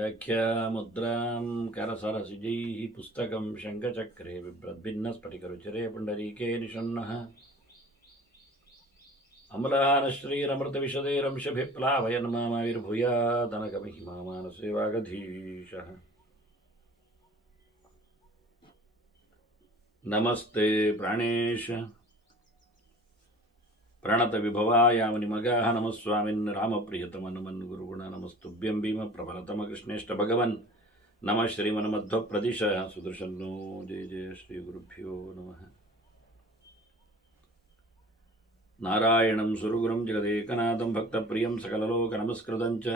व्याख्यामुद्रां करसरसिजैः पुस्तकं शङ्खचक्रे बिभ्रद्भिन्नस्फटिकरुचिरे पुण्डरीके निषण्णः अम्लानश्रीरमृतविशदैरंशभिप्लावयन् मामाविर्भूयादनगमहिमा मानसे वागधीशः। नमस्ते प्राणेश प्रणतविभवायामनिमगाः नमः स्वामिन् रामप्रियतमनुमन् गुरुगुण नमस्तुभ्यं भीम प्रबलतम कृष्णेष्ट भगवन् नमः श्रीमन्मध्वप्रदिश सुदर्शनो जय जय श्री गुरुभ्यो नमः। नारायणं सुरगुरुं जगदेकनाथं भक्तप्रियं सकललोकनमस्कृतं च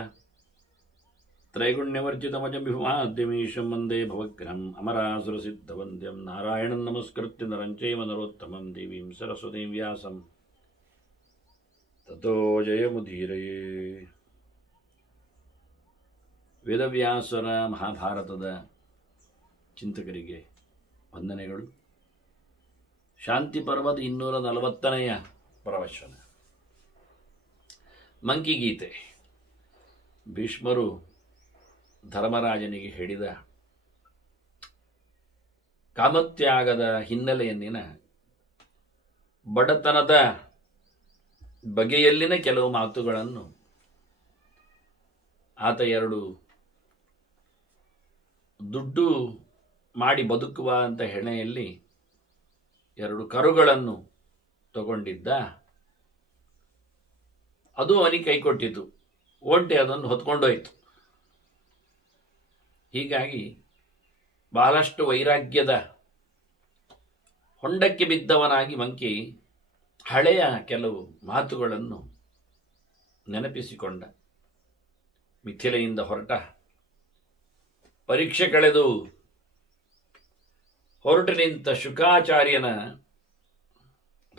त्रैगुण्यवर्जितमजं विभुमाद्यमीशं वन्दे भवग्रहम् अमरासुरसिद्धवन्द्यं नारायणं नमस्कृत्य नरं चैव नरोत्तमं देवीं सरस्वतीं व्यासं ततो ಜಯಮುದೀರಯೇ। ವೇದವ್ಯಾಸರ ಮಹಾಭಾರತದ ಚಿಂತಕರಿಗೆ ವಂದನೆಗಳು. ಶಾಂತಿ ಪರ್ವದ 240ನೆಯ ಪ್ರವಚನ ಮಂಕಿಗೀತೆ. ಭೀಷ್ಮರು ಧರ್ಮರಾಜನಿಗೆ ಹೇಳಿದ ಕಾಮತ್ಯಾಗದ ಹಿನ್ನೆಲೆಯನ್ನಿನ ಬಡತನದ ಬಗೆಯಲ್ಲಿನ ಕೆಲವು ಮಾತುಗಳನ್ನು ಆತ ಎರಡು ದುಡ್ಡು ಮಾಡಿ ಬದುಕುವ ಅಂತ ಹೆಣೆಯಲ್ಲಿ ಎರಡು ಕರುಗಳನ್ನು ತಗೊಂಡಿದ್ದ. ಅದು ಅವನಿಗೆ ಕೈಕೊಟ್ಟಿತು. ಒಂಟೆ ಅದನ್ನು ಹೊತ್ಕೊಂಡೋಯ್ತು. ಹೀಗಾಗಿ ಬಹಳಷ್ಟು ವೈರಾಗ್ಯದ ಹೊಂಡಕ್ಕೆ ಬಿದ್ದವನಾಗಿ ಮಂಕಿ ಹಳೆಯ ಕೆಲವು ಮಾತುಗಳನ್ನು ನೆನಪಿಸಿಕೊಂಡ. ಮಿಥಿಲೆಯಿಂದ ಹೊರಟ ಪರೀಕ್ಷೆ ಕಳೆದು ಹೊರಟು ನಿಂತ ಶುಕಾಚಾರ್ಯನ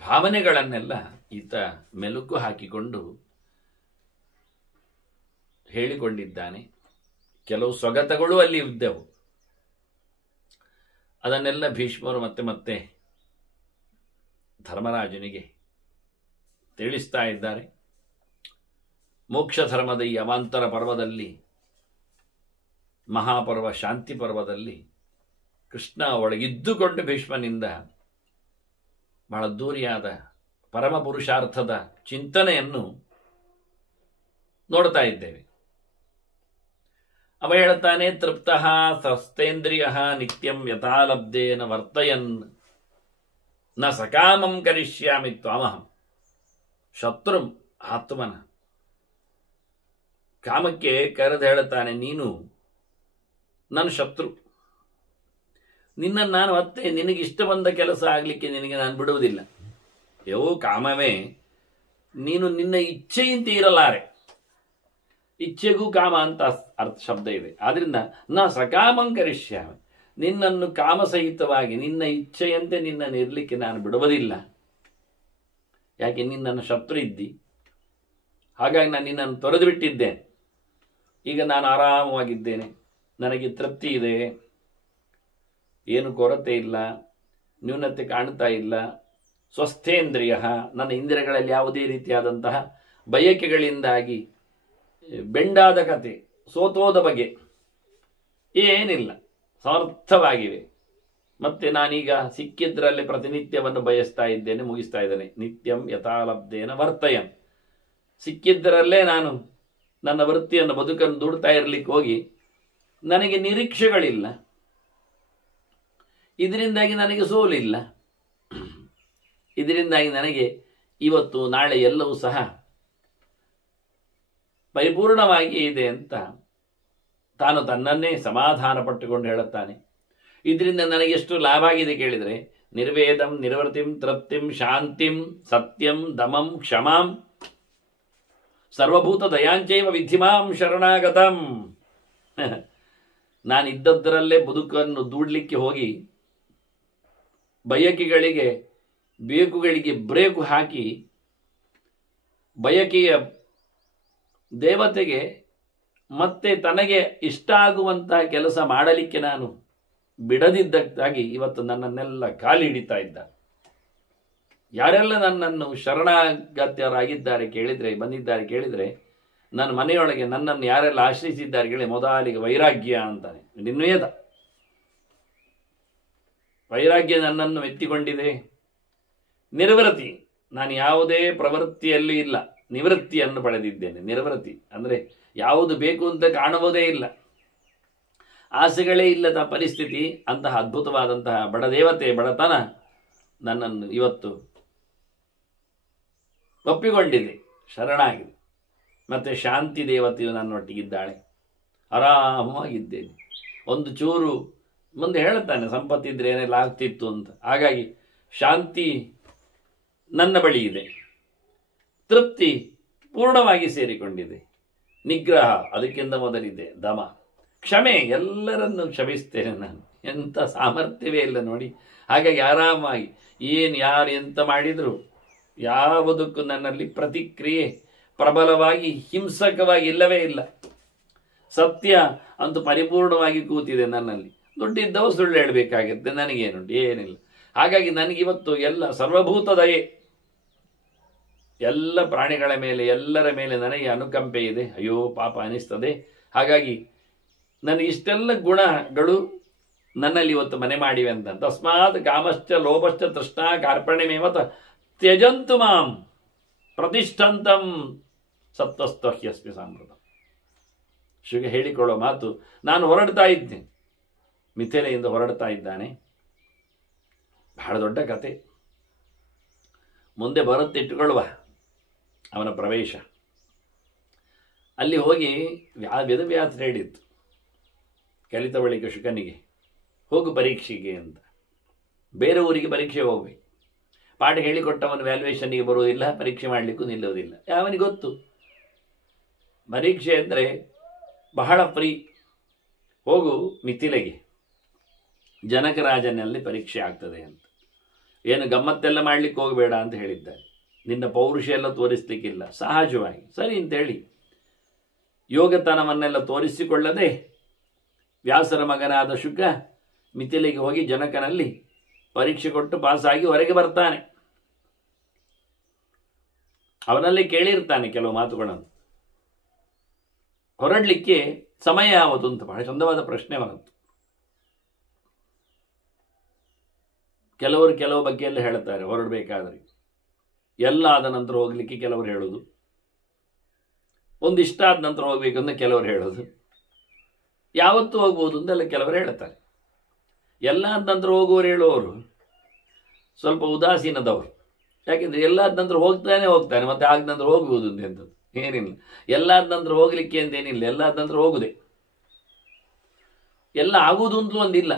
ಭಾವನೆಗಳನ್ನೆಲ್ಲ ಈತ ಮೆಲುಕು ಹಾಕಿಕೊಂಡು ಹೇಳಿಕೊಂಡಿದ್ದಾನೆ. ಕೆಲವು ಸ್ವಗತಗಳು ಅಲ್ಲಿ ಇದ್ದವು. ಅದನ್ನೆಲ್ಲ ಭೀಷ್ಮರು ಮತ್ತೆ ಮತ್ತೆ ಧರ್ಮರಾಜನಿಗೆ ತಿಳಿಸ್ತಾ ಇದ್ದಾರೆ. ಮೋಕ್ಷ ಧರ್ಮದ ಈ ಅವಾಂತರ ಪರ್ವದಲ್ಲಿ, ಮಹಾಪರ್ವ ಶಾಂತಿ ಪರ್ವದಲ್ಲಿ ಕೃಷ್ಣ ಒಳಗಿದ್ದುಕೊಂಡು ಭೀಷ್ಮನಿಂದ ಬಹಳ ದೂರಿಯಾದ ಪರಮ ಪುರುಷಾರ್ಥದ ಚಿಂತನೆಯನ್ನು ನೋಡ್ತಾ ಇದ್ದೇವೆ. ಅವ ಹೇಳ್ತಾನೆ, ತೃಪ್ತಃ ಸಸ್ತೇಂದ್ರಿಯ ನಿತ್ಯಂ ಯಥಾಲಬ್ಧೇನ ವರ್ತಯನ್ ನ ಸಕಾಮಂ ಕರಿಷ್ಯಾಮಿ ತ್ವಾಮಹಂ ಶತ್ರು ಆತ್ಮನ. ಕಾಮಕ್ಕೆ ಕರೆದು ಹೇಳುತ್ತಾನೆ, ನೀನು ನನ್ನ ಶತ್ರು. ನಿನ್ನನ್ನು ನಾನು ಮತ್ತೆ ನಿನಗಿಷ್ಟ ಬಂದ ಕೆಲಸ ಆಗಲಿಕ್ಕೆ ನಿನಗೆ ನಾನು ಬಿಡುವುದಿಲ್ಲ. ಯೋ ಕಾಮವೇ, ನೀನು ನಿನ್ನ ಇಚ್ಛೆಯಂತೆ ಇರಲಾರೆ. ಇಚ್ಛೆಗೂ ಕಾಮ ಅಂತ ಅರ್ಥ ಶಬ್ದ ಇದೆ. ಆದ್ರಿಂದ ನಾ ಸಕಾಮಂ ಕರಿಷ್ಯಾಮಿ, ನಿನ್ನನ್ನು ಕಾಮಸಹಿತವಾಗಿ ನಿನ್ನ ಇಚ್ಛೆಯಂತೆ ನಿನ್ನನ್ನು ಇರಲಿಕ್ಕೆ ನಾನು ಬಿಡುವುದಿಲ್ಲ. ಯಾಕೆ ನಿನ್ನನ್ನು ಶತ್ರು ಇದ್ದಿ, ಹಾಗಾಗಿ ನಾನು ನಿನ್ನನ್ನು ತೊರೆದು ಬಿಟ್ಟಿದ್ದೇನೆ. ಈಗ ನಾನು ಆರಾಮವಾಗಿದ್ದೇನೆ, ನನಗೆ ತೃಪ್ತಿ ಇದೆ, ಏನು ಕೊರತೆ ಇಲ್ಲ, ನ್ಯೂನತೆ ಕಾಣ್ತಾ ಇಲ್ಲ. ಸ್ವಸ್ಥೇಂದ್ರಿಯ, ನನ್ನ ಇಂದ್ರಿಯಗಳಲ್ಲಿ ಯಾವುದೇ ರೀತಿಯಾದಂತಹ ಬಯಕೆಗಳಿಂದಾಗಿ ಬೆಂಡಾದ ಕತೆ, ಸೋತೋದ ಬಗೆ ಏನಿಲ್ಲ, ಸಮರ್ಥವಾಗಿವೆ. ಮತ್ತೆ ನಾನೀಗ ಸಿಕ್ಕಿದ್ರಲ್ಲೇ ಪ್ರತಿನಿತ್ಯವನ್ನು ಬಯಸ್ತಾ ಇದ್ದೇನೆ, ಮುಗಿಸ್ತಾ ಇದ್ದೇನೆ. ನಿತ್ಯಂ ಯಥಾಲಬ್ಧೇನ ವರ್ತಯನ್, ಸಿಕ್ಕಿದ್ದರಲ್ಲೇ ನಾನು ನನ್ನ ವೃತ್ತಿಯನ್ನು ಬದುಕನ್ನು ದುಡ್ತಾ ಇರಲಿಕ್ಕೆ ಹೋಗಿ ನನಗೆ ನಿರೀಕ್ಷೆಗಳಿಲ್ಲ. ಇದರಿಂದಾಗಿ ನನಗೆ ಸೋಲಿಲ್ಲ. ಇದರಿಂದಾಗಿ ನನಗೆ ಇವತ್ತು ನಾಳೆ ಎಲ್ಲವೂ ಸಹ ಪರಿಪೂರ್ಣವಾಗಿ ಇದೆ ಅಂತ ತಾನು ತನ್ನನ್ನೇ ಸಮಾಧಾನ ಪಟ್ಟುಕೊಂಡು ಹೇಳುತ್ತಾನೆ. ಇದರಿಂದ ನನಗೆ ಎಷ್ಟು ಲಾಭ ಆಗಿದೆ ಕೇಳಿದರೆ, ನಿರ್ವೇದಂ ನಿರ್ವೃತಿಂ ತೃಪ್ತಿಂ ಶಾಂತಿಂ ಸತ್ಯಂ ದಮಂ ಕ್ಷಮಾಂ ಸರ್ವಭೂತ ದಯಾಂಚೈವ ವಿಧಿಮಾಂ ಶರಣಾಗತಂ. ನಾನಿದ್ದದ್ದರಲ್ಲೇ ಬದುಕನ್ನು ದೂಡ್ಲಿಕ್ಕೆ ಹೋಗಿ ಬಯಕೆಗಳಿಗೆ ಬೇಕುಗಳಿಗೆ ಬ್ರೇಕು ಹಾಕಿ ಬಯಕೆಯ ದೇವತೆಗೆ ಮತ್ತೆ ತನಗೆ ಇಷ್ಟ ಆಗುವಂತಹ ಕೆಲಸ ಮಾಡಲಿಕ್ಕೆ ನಾನು ಬಿಡದಿದ್ದಕ್ಕಾಗಿ ಇವತ್ತು ನನ್ನನ್ನೆಲ್ಲ ಕಾಲಿ ಹಿಡಿತಾ ಇದ್ದ. ಯಾರೆಲ್ಲ ನನ್ನನ್ನು ಶರಣಾಗತ್ಯರಾಗಿದ್ದಾರೆ ಕೇಳಿದರೆ, ಬಂದಿದ್ದಾರೆ ಕೇಳಿದರೆ, ನನ್ನ ಮನೆಯೊಳಗೆ ನನ್ನನ್ನು ಯಾರೆಲ್ಲ ಆಶ್ರಯಿಸಿದ್ದಾರೆ ಹೇಳಿ ಮೊದಲಿಗೆ ವೈರಾಗ್ಯ ಅಂತಾನೆ. ನಿರ್ವೇದ ವೈರಾಗ್ಯ ನನ್ನನ್ನು ಮೆತ್ತಿಕೊಂಡಿದೆ. ನಿರ್ವೃತಿ, ನಾನು ಯಾವುದೇ ಪ್ರವೃತ್ತಿಯಲ್ಲೂ ಇಲ್ಲ, ನಿವೃತ್ತಿಯನ್ನು ಪಡೆದಿದ್ದೇನೆ. ನಿರ್ವೃತಿ ಅಂದರೆ ಯಾವುದು ಬೇಕು ಅಂತ ಕಾಣುವುದೇ ಇಲ್ಲ, ಆಸೆಗಳೇ ಇಲ್ಲದ ಪರಿಸ್ಥಿತಿ. ಅಂತಹ ಅದ್ಭುತವಾದಂತಹ ಬಡದೇವತೆ ಬಡತನ ನನ್ನನ್ನು ಇವತ್ತು ಒಪ್ಪಿಕೊಂಡಿದೆ, ಶರಣಾಗಿದೆ. ಮತ್ತು ಶಾಂತಿ ದೇವತೆಯು ನನ್ನೊಟ್ಟಿಗಿದ್ದಾಳೆ, ಆರಾಮವಾಗಿದ್ದೇನೆ. ಒಂದು ಚೂರು ಮುಂದೆ ಹೇಳುತ್ತಾನೆ ಸಂಪತ್ತಿದ್ರೆ ಏನೆಲ್ಲ ಆಗ್ತಿತ್ತು ಅಂತ. ಹಾಗಾಗಿ ಶಾಂತಿ ನನ್ನ ಬಳಿ ಇದೆ, ತೃಪ್ತಿ ಪೂರ್ಣವಾಗಿ ಸೇರಿಕೊಂಡಿದೆ, ನಿಗ್ರಹ ಅದಕ್ಕಿಂತ ಮೊದಲಿದೆ, ದಮ, ಕ್ಷಮೆ, ಎಲ್ಲರನ್ನು ಕ್ಷಮಿಸ್ತೇನೆ ನಾನು. ಎಂಥ ಸಾಮರ್ಥ್ಯವೇ ಇಲ್ಲ ನೋಡಿ. ಹಾಗಾಗಿ ಆರಾಮಾಗಿ ಯಾರು ಎಂತ ಮಾಡಿದ್ರು ಯಾವುದಕ್ಕೂ ನನ್ನಲ್ಲಿ ಪ್ರತಿಕ್ರಿಯೆ ಪ್ರಬಲವಾಗಿ ಹಿಂಸಕವಾಗಿ ಇಲ್ಲವೇ ಇಲ್ಲ. ಸತ್ಯ ಅಂತೂ ಪರಿಪೂರ್ಣವಾಗಿ ಕೂತಿದೆ ನನ್ನಲ್ಲಿ. ದುಡ್ಡಿದ್ದವು ಸುಳ್ಳು ಹೇಳಬೇಕಾಗುತ್ತೆ, ನನಗೇನುಂಟು, ಏನಿಲ್ಲ. ಹಾಗಾಗಿ ನನಗಿವತ್ತು ಎಲ್ಲ ಸರ್ವಭೂತ ದಯೆ, ಎಲ್ಲ ಪ್ರಾಣಿಗಳ ಮೇಲೆ ಎಲ್ಲರ ಮೇಲೆ ನನಗೆ ಅನುಕಂಪೆ ಇದೆ. ಅಯ್ಯೋ ಪಾಪ ಅನಿಸ್ತದೆ. ಹಾಗಾಗಿ ನನಗಿಷ್ಟೆಲ್ಲ ಗುಣಗಳು ನನ್ನಲ್ಲಿ ಇವತ್ತು ಮನೆ ಮಾಡಿವೆ ಅಂತ. ತಸ್ಮಾತ್ ಕಾಮಶ್ಚ ಲೋಭಶ್ಚ ತೃಷ್ಣಾ ಕಾರ್ಪಣ್ಯಮೇವತ ತ್ಯಜಂತು ಮಾಂ ಪ್ರತಿಷ್ಠಂತಂ ಸತ್ವಸ್ತಹ್ಯಸ್ಮಿ ಸಾಂಪ್ರತ. ಶುಗ ಹೇಳಿಕೊಳ್ಳೋ ಮಾತು. ನಾನು ಹೊರಡ್ತಾ ಇದ್ದೇನೆ, ಮಿಥಿಲೆಯಿಂದ ಹೊರಡ್ತಾ ಇದ್ದಾನೆ. ಬಹಳ ದೊಡ್ಡ ಕತೆ ಮುಂದೆ ಬರುತ್ತೆ, ಇಟ್ಟುಕೊಳ್ಳುವ. ಅವನ ಪ್ರವೇಶ ಅಲ್ಲಿ ಹೋಗಿ ವೇದವ್ಯಾಸರು ಹೇಳಿತ್ತು ಕಲಿತ ಬಳಿಕ ಶುಕನಿಗೆ, ಹೋಗು ಪರೀಕ್ಷೆಗೆ ಅಂತ. ಬೇರೆ ಊರಿಗೆ ಪರೀಕ್ಷೆ ಹೋಗ್ಬೇಕು, ಪಾಠ ಹೇಳಿಕೊಟ್ಟವನು ವ್ಯಾಲ್ಯೂಯೇಷನ್ಗೆ ಬರುವುದಿಲ್ಲ, ಪರೀಕ್ಷೆ ಮಾಡಲಿಕ್ಕೂ ನಿಲ್ಲುವುದಿಲ್ಲ. ಯಾವನಿಗೆ ಗೊತ್ತು ಪರೀಕ್ಷೆ ಅಂದರೆ ಬಹಳ ಫ್ರೀ. ಹೋಗು ಮಿಥಿಲೆಗೆ, ಜನಕರಾಜನಲ್ಲಿ ಪರೀಕ್ಷೆ ಆಗ್ತದೆ ಅಂತ. ಏನು ಗಮ್ಮತ್ತೆಲ್ಲ ಮಾಡಲಿಕ್ಕೆ ಹೋಗಬೇಡ ಅಂತ ಹೇಳಿದ್ದಾರೆ. ನಿನ್ನ ಪೌರುಷ ಎಲ್ಲ ತೋರಿಸ್ಲಿಕ್ಕಿಲ್ಲ, ಸಹಜವಾಗಿ ಸರಿ ಅಂತೇಳಿ ಯೋಗತನವನ್ನೆಲ್ಲ ತೋರಿಸಿಕೊಳ್ಳದೆ ವ್ಯಾಸರ ಮಗನಾದ ಶುಕ ಮಿಥಿಲೆಗೆ ಹೋಗಿ ಜನಕನಲ್ಲಿ ಪರೀಕ್ಷೆ ಕೊಟ್ಟು ಪಾಸಾಗಿ ಹೊರಗೆ ಬರ್ತಾನೆ. ಅವನಲ್ಲಿ ಕೇಳಿರ್ತಾನೆ ಕೆಲವು ಮಾತುಗಳನ್ನು. ಹೊರಡಲಿಕ್ಕೆ ಸಮಯ ಯಾವುದು ಅಂತ ಬಹಳ ಚಂದವಾದ ಪ್ರಶ್ನೆ ಬಂತು. ಕೆಲವರು ಕೆಲವು ಬಗ್ಗೆ ಎಲ್ಲ ಹೇಳ್ತಾರೆ ಹೊರಡಬೇಕಾದ್ರೆ. ಎಲ್ಲ ಆದ ನಂತರ ಹೋಗ್ಲಿಕ್ಕೆ ಕೆಲವರು ಹೇಳೋದು, ಒಂದಿಷ್ಟ ಆದ ನಂತರ ಹೋಗ್ಬೇಕು ಅಂತ ಕೆಲವರು ಹೇಳೋದು, ಯಾವತ್ತೂ ಹೋಗ್ಬೋದು ಅಂತೆಲ್ಲ ಕೆಲವರು ಹೇಳ್ತಾರೆ. ಎಲ್ಲ ಆದ ನಂತರ ಹೋಗುವವರು ಹೇಳುವವರು ಸ್ವಲ್ಪ ಉದಾಸೀನದವರು. ಯಾಕೆಂದರೆ ಎಲ್ಲ ಆದ ನಂತರ ಹೋಗ್ತಾನೆ, ಮತ್ತೆ ಆದ ನಂತರ ಹೋಗ್ಬೋದು ಅಂತಂಥದ್ದು ಏನಿಲ್ಲ. ಎಲ್ಲ ಆದ ನಂತರ ಹೋಗ್ಲಿಕ್ಕೆ ಅಂತೇನಿಲ್ಲ, ಎಲ್ಲ ಆದ ನಂತರ ಹೋಗುದೆ. ಎಲ್ಲ ಆಗುವುದು ಅಂತಲೂ ಒಂದಿಲ್ಲ.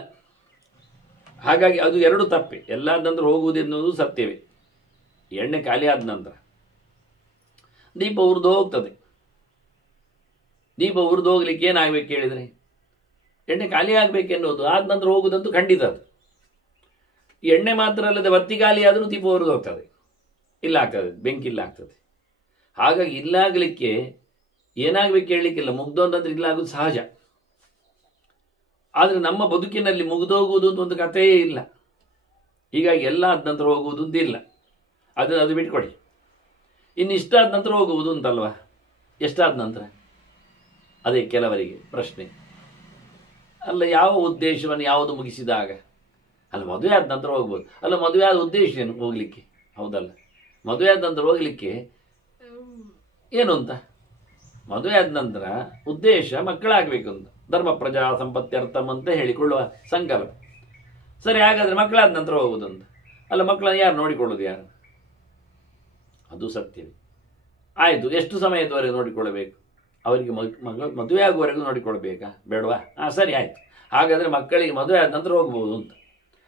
ಹಾಗಾಗಿ ಅದು ಎರಡು ತಪ್ಪೆ. ಎಲ್ಲ ಆದ ನಂತರ ಹೋಗುವುದೆನ್ನುವುದು ಸತ್ಯವೇ. ಎಣ್ಣೆ ಖಾಲಿ ಆದ ನಂತರ ದೀಪ ಉರಿದು ಹೋಗ್ತದೆ. ದೀಪ ಉರಿದು ಹೋಗ್ಲಿಕ್ಕೆ ಏನಾಗಬೇಕು ಹೇಳಿದರೆ ಎಣ್ಣೆ ಖಾಲಿ ಆಗಬೇಕೆನ್ನುವುದು. ಆದ ನಂತರ ಹೋಗುವುದಂತೂ ಖಂಡಿತ. ಅದು ಎಣ್ಣೆ ಮಾತ್ರ ಅಲ್ಲದೆ ಬತ್ತಿ ಖಾಲಿ ಆದರೂ ದೀಪ ಉರಿದು ಹೋಗ್ತದೆ, ಇಲ್ಲ ಆಗ್ತದೆ, ಬೆಂಕಿ ಇಲ್ಲ ಆಗ್ತದೆ. ಹಾಗಾಗಿ ಇಲ್ಲಾಗಲಿಕ್ಕೆ ಏನಾಗಬೇಕು ಹೇಳಲಿಕ್ಕಿಲ್ಲ. ಮುಗ್ದೊಂದಂದ್ರೆ ಇಲ್ಲಾಗೋದು ಸಹಜ. ಆದರೆ ನಮ್ಮ ಬದುಕಿನಲ್ಲಿ ಮುಗಿದೋಗುವುದು ಅಂತ ಒಂದು ಕಥೆಯೇ ಇಲ್ಲ. ಹೀಗಾಗಿ ಎಲ್ಲ ಆದ ನಂತರ ಹೋಗುವುದು ಅಂತಿಲ್ಲ. ಅದು ಬಿಟ್ಕೊಡಿ. ಇನ್ನು ಇಷ್ಟಾದ ನಂತರ ಹೋಗುವುದು ಅಂತಲ್ವಾ? ಎಷ್ಟಾದ ನಂತರ? ಅದೇ ಕೆಲವರಿಗೆ ಪ್ರಶ್ನೆ. ಅಲ್ಲ, ಯಾವ ಉದ್ದೇಶವನ್ನು ಯಾವುದು ಮುಗಿಸಿದಾಗ? ಅಲ್ಲ, ಮದುವೆ ಆದ ನಂತರ ಹೋಗ್ಬೋದು. ಅಲ್ಲ, ಮದುವೆ ಆದ ಉದ್ದೇಶ ಏನು ಹೋಗ್ಲಿಕ್ಕೆ? ಹೌದಲ್ಲ, ಮದುವೆ ಆದ ನಂತರ ಹೋಗ್ಲಿಕ್ಕೆ ಏನು ಅಂತ? ಮದುವೆ ಆದ ನಂತರ ಉದ್ದೇಶ ಮಕ್ಕಳಾಗಬೇಕು ಅಂತ, ಧರ್ಮ ಪ್ರಜಾ ಸಂಪತ್ತ್ಯರ್ಥಂ ಅಂತ ಹೇಳಿಕೊಳ್ಳುವ ಸಂಕಲ್ಪ. ಸರಿ, ಹಾಗಾದರೆ ಮಕ್ಕಳಾದ ನಂತರ ಹೋಗುವುದು ಅಂತ. ಅಲ್ಲ, ಮಕ್ಕಳನ್ನು ಯಾರು ನೋಡಿಕೊಳ್ಳೋದು? ಯಾರು? ಅದು ಸತ್ಯವೇ. ಆಯಿತು, ಎಷ್ಟು ಸಮಯದವರೆಗೆ ನೋಡಿಕೊಳ್ಳಬೇಕು? ಅವರಿಗೆ ಮದುವೆ ಆಗುವವರೆಗೂ ನೋಡಿಕೊಳ್ಬೇಕಾ ಬೇಡವಾ? ಸರಿ ಆಯಿತು, ಹಾಗಾದರೆ ಮಕ್ಕಳಿಗೆ ಮದುವೆ ಆದ ನಂತರ ಹೋಗ್ಬೋದು ಅಂತ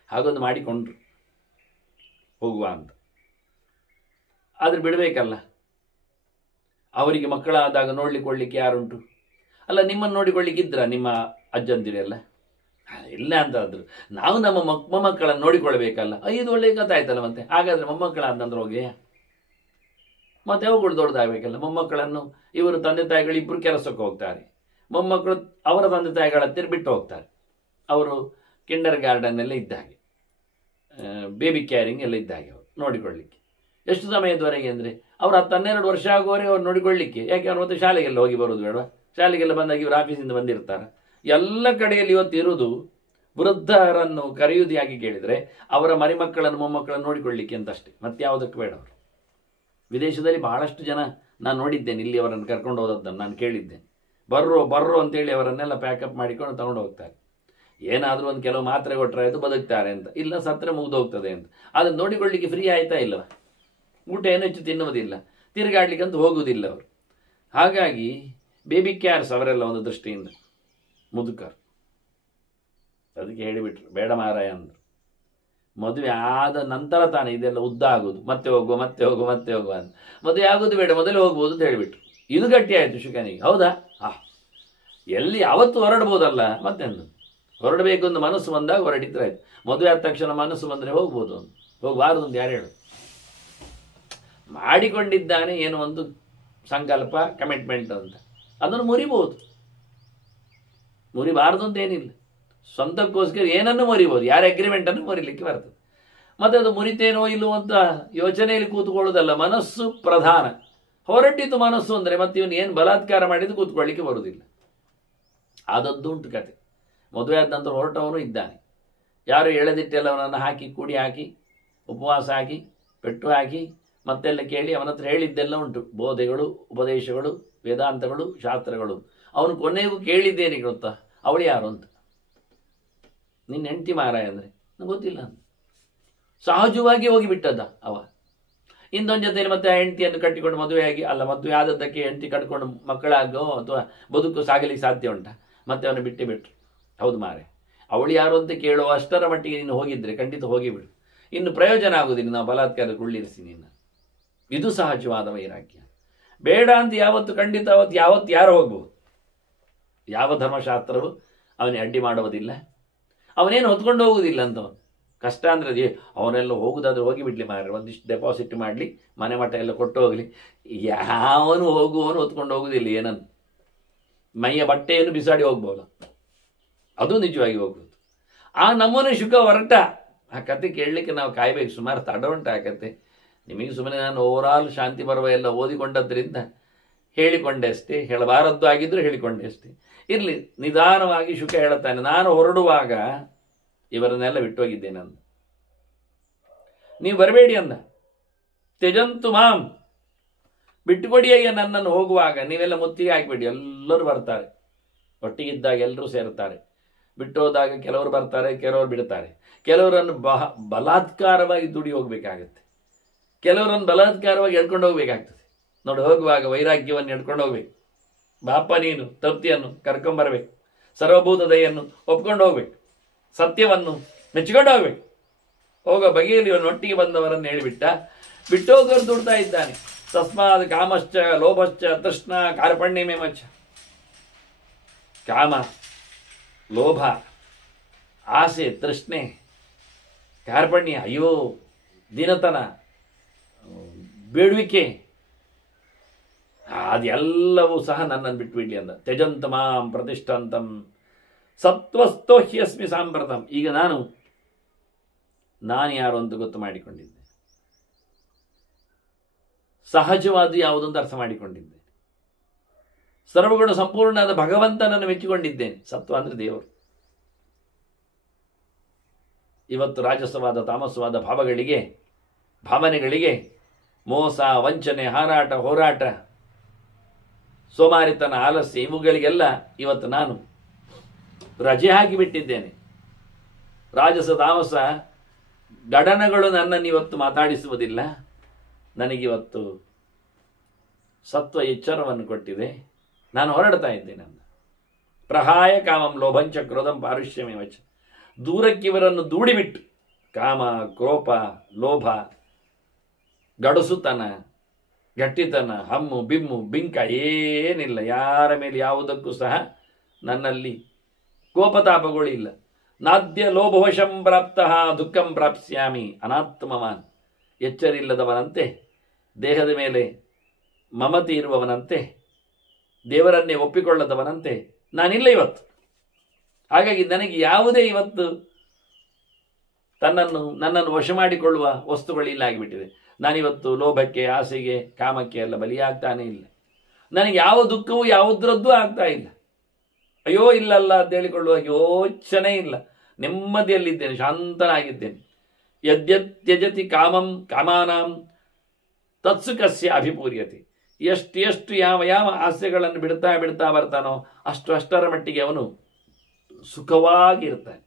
ಹಾಗೊಂದು ಮಾಡಿಕೊಂಡ್ರು ಹೋಗುವ ಅಂತ. ಆದರೆ ಬಿಡಬೇಕಲ್ಲ, ಅವರಿಗೆ ಮಕ್ಕಳಾದಾಗ ನೋಡ್ಲಿಕ್ಕೆ ಯಾರುಂಟು? ಅಲ್ಲ, ನಿಮ್ಮನ್ನು ನೋಡಿಕೊಳ್ಳಿಕ್ಕಿದ್ರ ನಿಮ್ಮ ಅಜ್ಜಂದಿರೆಲ್ಲ? ಇಲ್ಲ ಅಂತಾದ್ರು ನಾವು ನಮ್ಮ ಮೊಮ್ಮಕ್ಕಳನ್ನು ನೋಡಿಕೊಳ್ಬೇಕಲ್ಲ. ಇದು ಒಳ್ಳೆಯ ಕಥೆ ಆಯ್ತಲ್ಲ. ಮತ್ತೆ ಹಾಗಾದರೆ ಮೊಮ್ಮಕ್ಕಳಾದ ನಂತರ ಹೋಗಿ ಮತ್ತೆ ಅವುಗಳು ದೊಡ್ಡದಾಗಬೇಕಲ್ಲ. ಮೊಮ್ಮಕ್ಕಳನ್ನು ಇವರು ತಂದೆ ತಾಯಿಗಳು ಇಬ್ಬರು ಕೆಲಸಕ್ಕೆ ಹೋಗ್ತಾರೆ, ಮೊಮ್ಮಕ್ಕಳು ಅವರ ತಂದೆ ತಾಯಿಗಳ ಹತ್ತಿರ ಬಿಟ್ಟು ಹೋಗ್ತಾರೆ. ಅವರು ಕಿಂಡರ್ ಗಾರ್ಡನ್ ಎಲ್ಲ ಇದ್ದಾಗೆ, ಬೇಬಿ ಕ್ಯಾರಿಂಗ್ ಎಲ್ಲ ಇದ್ದಾಗೆ ಅವರು ನೋಡಿಕೊಳ್ಳಿಕ್ಕೆ. ಎಷ್ಟು ಸಮಯದವರೆಗೆ ಅಂದರೆ ಅವ್ರು 10-12 ವರ್ಷ ಆಗುವವರೆಗೆ ಅವ್ರು ನೋಡಿಕೊಳ್ಳಿಕ್ಕೆ, ಯಾಕೆ ಅವ್ರು ಮತ್ತೆ ಶಾಲೆಗೆಲ್ಲ ಹೋಗಿ ಬರೋದು ಬೇಡ? ಶಾಲೆಗೆಲ್ಲ ಬಂದಾಗ ಇವರು ಆಫೀಸಿಂದ ಬಂದಿರ್ತಾರೆ. ಎಲ್ಲ ಕಡೆಯಲ್ಲಿ ಇವತ್ತು ಇರುವುದು ವೃದ್ಧರನ್ನು ಕರೆಯುವುದು ಯಾಕೆ ಕೇಳಿದರೆ ಅವರ ಮರಿಮಕ್ಕಳನ್ನು ಮೊಮ್ಮಕ್ಕಳನ್ನು ನೋಡಿಕೊಳ್ಳಿಕ್ಕೆ ಅಂತಷ್ಟೇ, ಮತ್ತೆ ಯಾವುದಕ್ಕೆ ಬೇಡ ಅವರು. ವಿದೇಶದಲ್ಲಿ ಬಹಳಷ್ಟು ಜನ ನಾನು ನೋಡಿದ್ದೇನೆ, ಇಲ್ಲಿ ಅವರನ್ನು ಕರ್ಕೊಂಡು ಹೋದದ್ದನ್ನು ನಾನು ಕೇಳಿದ್ದೇನೆ. ಬರ್ರೋ ಅಂತೇಳಿ ಅವರನ್ನೆಲ್ಲ ಪ್ಯಾಕಪ್ ಮಾಡಿಕೊಂಡು ತಗೊಂಡು ಹೋಗ್ತಾರೆ. ಏನಾದರೂ ಒಂದು ಕೆಲವು ಮಾತ್ರೆ ಕೊಟ್ಟರೆ ಆಯಿತು ಬದುಕ್ತಾರೆ ಅಂತ, ಇಲ್ಲ ಸತ್ರ ಮುಗಿದು ಹೋಗ್ತದೆ ಅಂತ. ಅದನ್ನು ನೋಡಿಕೊಳ್ಳಿಕ್ಕೆ ಫ್ರೀ ಆಯ್ತಾ ಇಲ್ಲವ? ಊಟ ಏನು ಹೆಚ್ಚು ತಿನ್ನುವುದಿಲ್ಲ, ತಿರುಗಾಡ್ಲಿಕ್ಕಂತೂ ಹೋಗುವುದಿಲ್ಲ ಅವರು. ಹಾಗಾಗಿ ಬೇಬಿ ಕ್ಯಾರ್ಸ್ ಅವರೆಲ್ಲ ಒಂದು ದೃಷ್ಟಿಯಿಂದ ಮುದುಕರು. ಅದಕ್ಕೆ ಹೇಳಿಬಿಟ್ರು ಬೇಡ ಮಾರಾಯ ಅಂದರು. ಮದುವೆ ಆದ ನಂತರ ತಾನೇ ಇದೆಲ್ಲ ಉದ್ದ ಆಗೋದು, ಮತ್ತೆ ಹೋಗುವ ಅಂತ. ಮದುವೆ ಆಗೋದು ಬೇಡ, ಮೊದಲೇ ಹೋಗ್ಬೋದು ಅಂತ ಹೇಳಿಬಿಟ್ರು. ಇದು ಗಟ್ಟಿ ಆಯಿತು ಶುಕನಿಗೆ. ಹೌದಾ? ಎಲ್ಲಿ ಅವತ್ತು ಹೊರಡ್ಬೋದಲ್ಲ, ಮತ್ತೆಂದು ಹೊರಡಬೇಕು ಒಂದು ಮನಸ್ಸು ಬಂದಾಗ ಹೊರಡಿದ್ರೆ ಆಯ್ತು. ಮದುವೆ ಆದ ತಕ್ಷಣ ಮನಸ್ಸು ಬಂದರೆ ಹೋಗ್ಬೋದು, ಹೋಗಬಾರದು ಅಂತ ಯಾರು ಹೇಳು? ಮಾಡಿಕೊಂಡಿದ್ದಾನೆ ಏನೋ ಒಂದು ಸಂಕಲ್ಪ, ಕಮಿಟ್ಮೆಂಟ್ ಅಂತ, ಅದನ್ನು ಮುರಿಬೋದು. ಮುರಿಬಾರದು ಅಂತ ಏನಿಲ್ಲ, ಸ್ವಂತಕ್ಕೋಸ್ಕರ ಏನನ್ನು ಮುರಿಬೋದು, ಯಾರ ಅಗ್ರಿಮೆಂಟನ್ನು ಮುರಿಲಿಕ್ಕೆ ಬರ್ತದೆ. ಮತ್ತು ಅದು ಮುರಿತೇನೋ ಇಲ್ಲವೋ ಅಂತ ಯೋಚನೆಯಲ್ಲಿ ಕೂತ್ಕೊಳ್ಳೋದಲ್ಲ, ಮನಸ್ಸು ಪ್ರಧಾನ. ಹೊರಟಿತು ಮನಸ್ಸು ಅಂದರೆ ಮತ್ತೆ ಇವನು ಏನು ಬಲಾತ್ಕಾರ ಮಾಡಿದ್ದು ಕೂತ್ಕೊಳ್ಳಿಕ್ಕೆ ಬರುವುದಿಲ್ಲ. ಆದದ್ದು ಉಂಟು ಕತೆ. ಮದುವೆ ಆದ ನಂತರ ಹೊರಟವನು ಇದ್ದಾನೆ, ಯಾರು ಎಳೆದಿಟ್ಟೆಲ್ಲವನನ್ನು ಹಾಕಿ ಕೂಡಿ ಹಾಕಿ ಉಪವಾಸ ಹಾಕಿ ಪೆಟ್ಟು ಹಾಕಿ ಮತ್ತೆಲ್ಲ ಕೇಳಿ ಅವನ ಹತ್ರ ಹೇಳಿದ್ದೆಲ್ಲ ಉಂಟು, ಬೋಧೆಗಳು, ಉಪದೇಶಗಳು, ವೇದಾಂತಗಳು, ಶಾಸ್ತ್ರಗಳು. ಅವನು ಕೊನೆಗೂ ಕೇಳಿದ್ದೇನೆ ಗೊತ್ತಾ, ಅವಳು ಯಾರು ಅಂತ. ನಿನ್ನ ಹೆಂಡತಿ ಮಾರಾಯ ಅಂದರೆ ನಂಗೆ ಗೊತ್ತಿಲ್ಲ ಅಂತ ಸಹಜವಾಗಿ ಹೋಗಿಬಿಟ್ಟದ್ದ ಅವ. ಇನ್ನೊಂದು ಜೊತೆಯಲ್ಲಿ ಮತ್ತೆ ಆ ಹೆಂಡತಿಯನ್ನು ಕಟ್ಟಿಕೊಂಡು ಮದುವೆಯಾಗಿ, ಅಲ್ಲ ಮದುವೆ ಆದದ್ದಕ್ಕೆ ಹೆಂಡತಿ ಕಟ್ಕೊಂಡು ಮಕ್ಕಳಾಗೋ ಅಥವಾ ಬದುಕು ಸಾಗಲಿಕ್ಕೆ ಸಾಧ್ಯ ಉಂಟಾ? ಮತ್ತೆ ಅವನು ಬಿಟ್ಟರು. ಹೌದು ಮಾರೆ, ಅವಳು ಯಾರು ಅಂತ ಕೇಳುವ ಅಷ್ಟರ ಮಟ್ಟಿಗೆ ನೀನು ಹೋಗಿದ್ರೆ ಖಂಡಿತ ಹೋಗಿಬಿಡು. ಇನ್ನು ಪ್ರಯೋಜನ ಆಗುವುದಿಲ್ಲ, ನಾವು ಬಲಾತ್ಕಾರಕ್ಕೆ ಉಳ್ಳಿರಿಸಿ ನಿನ್ನ. ಇದು ಸಹಜವಾದ ವೈರಾಗ್ಯ. ಬೇಡ ಅಂತ ಯಾವತ್ತು ಖಂಡಿತ ಯಾವತ್ತು ಯಾರು ಹೋಗ್ಬೋದು. ಯಾವ ಧರ್ಮಶಾಸ್ತ್ರವು ಅವನಿಗೆ ಅಡ್ಡಿ ಮಾಡುವುದಿಲ್ಲ, ಅವನೇನು ಹೊತ್ಕೊಂಡು ಹೋಗುವುದಿಲ್ಲ ಅಂತ. ಕಷ್ಟ ಅಂದರೆ ಅವನೆಲ್ಲ ಹೋಗುದಾದ್ರೆ ಹೋಗಿಬಿಡ್ಲಿ ಮಾರ್ರೆ, ಒಂದಿಷ್ಟು ಡೆಪಾಸಿಟ್ ಮಾಡಲಿ, ಮನೆ ಮಠ ಎಲ್ಲ ಕೊಟ್ಟು ಹೋಗಲಿ. ಯಾವನು ಹೋಗುವವನು ಹೊತ್ಕೊಂಡು ಹೋಗುವುದಿಲ್ಲ ಏನನ್ನು. ಮೈಯ ಬಟ್ಟೆಯನ್ನು ಬಿಸಾಡಿ ಹೋಗ್ಬೋದು, ಅದು ನಿಜವಾಗಿ ಹೋಗ್ಬೋದು. ಆ ನಮ್ಮನೆ ಶುಕ ಹೊರಟ ಆ ಕತೆ ಕೇಳಲಿಕ್ಕೆ ನಾವು ಕಾಯಬೇಕು, ಸುಮಾರು ತಡ ಉಂಟು ಆ ಕತೆ. ನಿಮಗೆ ಸುಮ್ಮನೆ ನಾನು ಓವರಾಲ್ ಶಾಂತಿ ಪರ್ವ ಎಲ್ಲ ಓದಿಕೊಂಡದ್ರಿಂದ ಹೇಳಿಕೊಂಡೆ ಅಷ್ಟೇ, ಹೇಳಬಾರದ್ದು ಆಗಿದ್ದರೂ ಹೇಳಿಕೊಂಡೆ ಅಷ್ಟೇ. ಇರಲಿ, ನಿಧಾನವಾಗಿ ಶುಕ ಹೇಳುತ್ತಾನೆ, ನಾನು ಹೊರಡುವಾಗ ಇವರನ್ನೆಲ್ಲ ಬಿಟ್ಟೋಗಿದ್ದೇನೆ ಅಂದ. ನೀವು ಬರಬೇಡಿ ಅಂದ. ತ್ಯಜಂತು ಮಾಂ, ಬಿಟ್ಟುಕೊಡಿಯಾಗಿ ನನ್ನನ್ನು ಹೋಗುವಾಗ ನೀವೆಲ್ಲ ಮುತ್ತಿಗೆ ಹಾಕಿಬಿಡಿ. ಎಲ್ಲರೂ ಬರ್ತಾರೆ, ಒಟ್ಟಿಗಿದ್ದಾಗ ಎಲ್ಲರೂ ಸೇರ್ತಾರೆ. ಬಿಟ್ಟು ಹೋದಾಗ ಕೆಲವರು ಬರ್ತಾರೆ, ಕೆಲವರು ಬಿಡ್ತಾರೆ. ಕೆಲವರನ್ನು ಬಲಾತ್ಕಾರವಾಗಿ ದುಡಿ ಹೋಗ್ಬೇಕಾಗತ್ತೆ, ಕೆಲವರನ್ನು ಬಲಾತ್ಕಾರವಾಗಿ ಎಳ್ಕೊಂಡು ಹೋಗ್ಬೇಕಾಗ್ತದೆ. ನೋಡಿ, ಹೋಗುವಾಗ ವೈರಾಗ್ಯವನ್ನು ಎಡ್ಕೊಂಡು ಹೋಗ್ಬೇಕು. ಬಾಪ ನೀನು ತೃಪ್ತಿಯನ್ನು ಕರ್ಕೊಂಬರ್ಬೇಕು, ಸರ್ವಭೂತ ದಯೆಯನ್ನು ಒಪ್ಕೊಂಡು ಹೋಗ್ಬೇಕು, ಸತ್ಯವನ್ನು ಮೆಚ್ಚಿಕೊಂಡು ಹೋಗ್ಬೇಕು. ಹೋಗೋ ಬಗೆಯಲ್ಲಿ ಇವನು ಒಟ್ಟಿಗೆ ಬಂದವರನ್ನು ಹೇಳಿಬಿಟ್ಟ. ಬಿಟ್ಟು ಹೋಗೋರು ದುಡ್ತಾ ಇದ್ದಾನೆ. ತಸ್ಮಾತ್ ಕಾಮಶ್ಚ ಲೋಭಶ್ಚ ತೃಷ್ಣ ಕಾರ್ಪಣ್ಯಮೇ ಮಚ್ಚ. ಕಾಮ, ಲೋಭ, ಆಸೆ, ತೃಷ್ಣೆ, ಕಾರ್ಪಣ್ಯ, ಅಯ್ಯೋ ದಿನತನ, ಬೇಡುವಿಕೆ, ಅದೆಲ್ಲವೂ ಸಹ ನನ್ನನ್ನು ಬಿಟ್ಟುಬಿಡ್ಲಿ ಅಂದ. ತ್ಯಜಂತ ಮಾಂ ಪ್ರತಿಷ್ಠಾಂತಂ ಸತ್ವಸ್ಥೋ ಹ್ಯಸ್ಮಿ ಸಾಂಪ್ರತಂ. ಈಗ ನಾನು ಯಾರು ಅಂತ ಗೊತ್ತು ಮಾಡಿಕೊಂಡಿದ್ದೆ, ಸಹಜವಾದ ಯಾವುದೊಂದು ಅರ್ಥ ಮಾಡಿಕೊಂಡಿದ್ದೆ, ಸರ್ವಗುಣ ಸಂಪೂರ್ಣವಾದ ಭಗವಂತನನ್ನು ಮೆಚ್ಚಿಕೊಂಡಿದ್ದೇನೆ. ಸತ್ವ ಅಂದರೆ ದೇವರು. ಇವತ್ತು ರಾಜಸವಾದ ತಾಮಸವಾದ ಭಾವನೆಗಳಿಗೆ ಮೋಸ, ವಂಚನೆ, ಹಾರಾಟ, ಹೋರಾಟ, ಸೋಮಾರಿತನ, ಆಲಸ್ಯ, ಇವುಗಳಿಗೆಲ್ಲ ಇವತ್ತು ನಾನು ರಜೆ ಹಾಕಿಬಿಟ್ಟಿದ್ದೇನೆ. ರಾಜಸ ತಾಮಸ ಗಡನಗಳು ನನ್ನನ್ನು ಇವತ್ತು ಮಾತಾಡಿಸುವುದಿಲ್ಲ. ನನಗಿವತ್ತು ಸತ್ವ ಎಚ್ಚರವನ್ನು ಕೊಟ್ಟಿದೆ. ನಾನು ಹೊರಡ್ತಾ ಇದ್ದೇನೆ ಅಂದ. ಪ್ರಹಾಯ ಕಾಮಂ ಲೋಭಂಚ ಕ್ರೋಧಂ ಪಾರುಷ್ಯಮೇ ವಚ. ದೂರಕ್ಕಿವರನ್ನು ದೂಡಿಬಿಟ್ಟು ಕಾಮ, ಕ್ರೋಪ, ಲೋಭ, ಗಡಸುತನ, ಗಟ್ಟಿತನ, ಹಮ್ಮು, ಬಿಮ್ಮು, ಬಿಂಕ ಏನಿಲ್ಲ. ಯಾರ ಮೇಲೆ ಯಾವುದಕ್ಕೂ ಸಹ ನನ್ನಲ್ಲಿ ಕೋಪತಾಪಗಳು ಇಲ್ಲ. ನಾದ್ಯ ಲೋಭವಶಂ ಪ್ರಾಪ್ತಃ ದುಃಖಂ ಪ್ರಾಪ್ಸ್ಯಾಮಿ ಅನಾತ್ಮವಾನ್. ಎಚ್ಚರಿಲ್ಲದವನಂತೆ, ದೇಹದ ಮೇಲೆ ಮಮತೆ ಇರುವವನಂತೆ, ದೇವರನ್ನೇ ಒಪ್ಪಿಕೊಳ್ಳದವನಂತೆ ನಾನಿಲ್ಲ ಇವತ್ತು. ಹಾಗಾಗಿ ನನಗೆ ಯಾವುದೇ ಇವತ್ತು ನನ್ನನ್ನು ವಶ ಮಾಡಿಕೊಳ್ಳುವ ವಸ್ತುಗಳಿಲ್ಲ ಆಗಿಬಿಟ್ಟಿದೆ. ನಾನಿವತ್ತು ಲೋಭಕ್ಕೆ, ಆಸೆಗೆ, ಕಾಮಕ್ಕೆ ಎಲ್ಲ ಬಲಿಯಾಗ್ತಾನೇ ಇಲ್ಲ. ನನಗೆ ಯಾವ ದುಃಖವೂ ಯಾವುದ್ರದ್ದು ಆಗ್ತಾ ಇಲ್ಲ. ಅಯ್ಯೋ ಇಲ್ಲಲ್ಲ ಅಂತ ಹೇಳಿಕೊಳ್ಳುವ ಯೋಚನೆ ಇಲ್ಲ. ನೆಮ್ಮದಿಯಲ್ಲಿದ್ದೇನೆ, ಶಾಂತನಾಗಿದ್ದೇನೆ. ಯದ್ಯತ್ಯಜತಿ ಕಾಮಾನಾಂ ತತ್ಸುಖಸ್ಯ ಅಭಿಪೂರ್ಯತೆ. ಎಷ್ಟು ಯಾವ ಆಸೆಗಳನ್ನು ಬಿಡ್ತಾ ಬರ್ತಾನೋ ಅಷ್ಟರ ಮಟ್ಟಿಗೆ ಅವನು ಸುಖವಾಗಿರ್ತಾನೆ.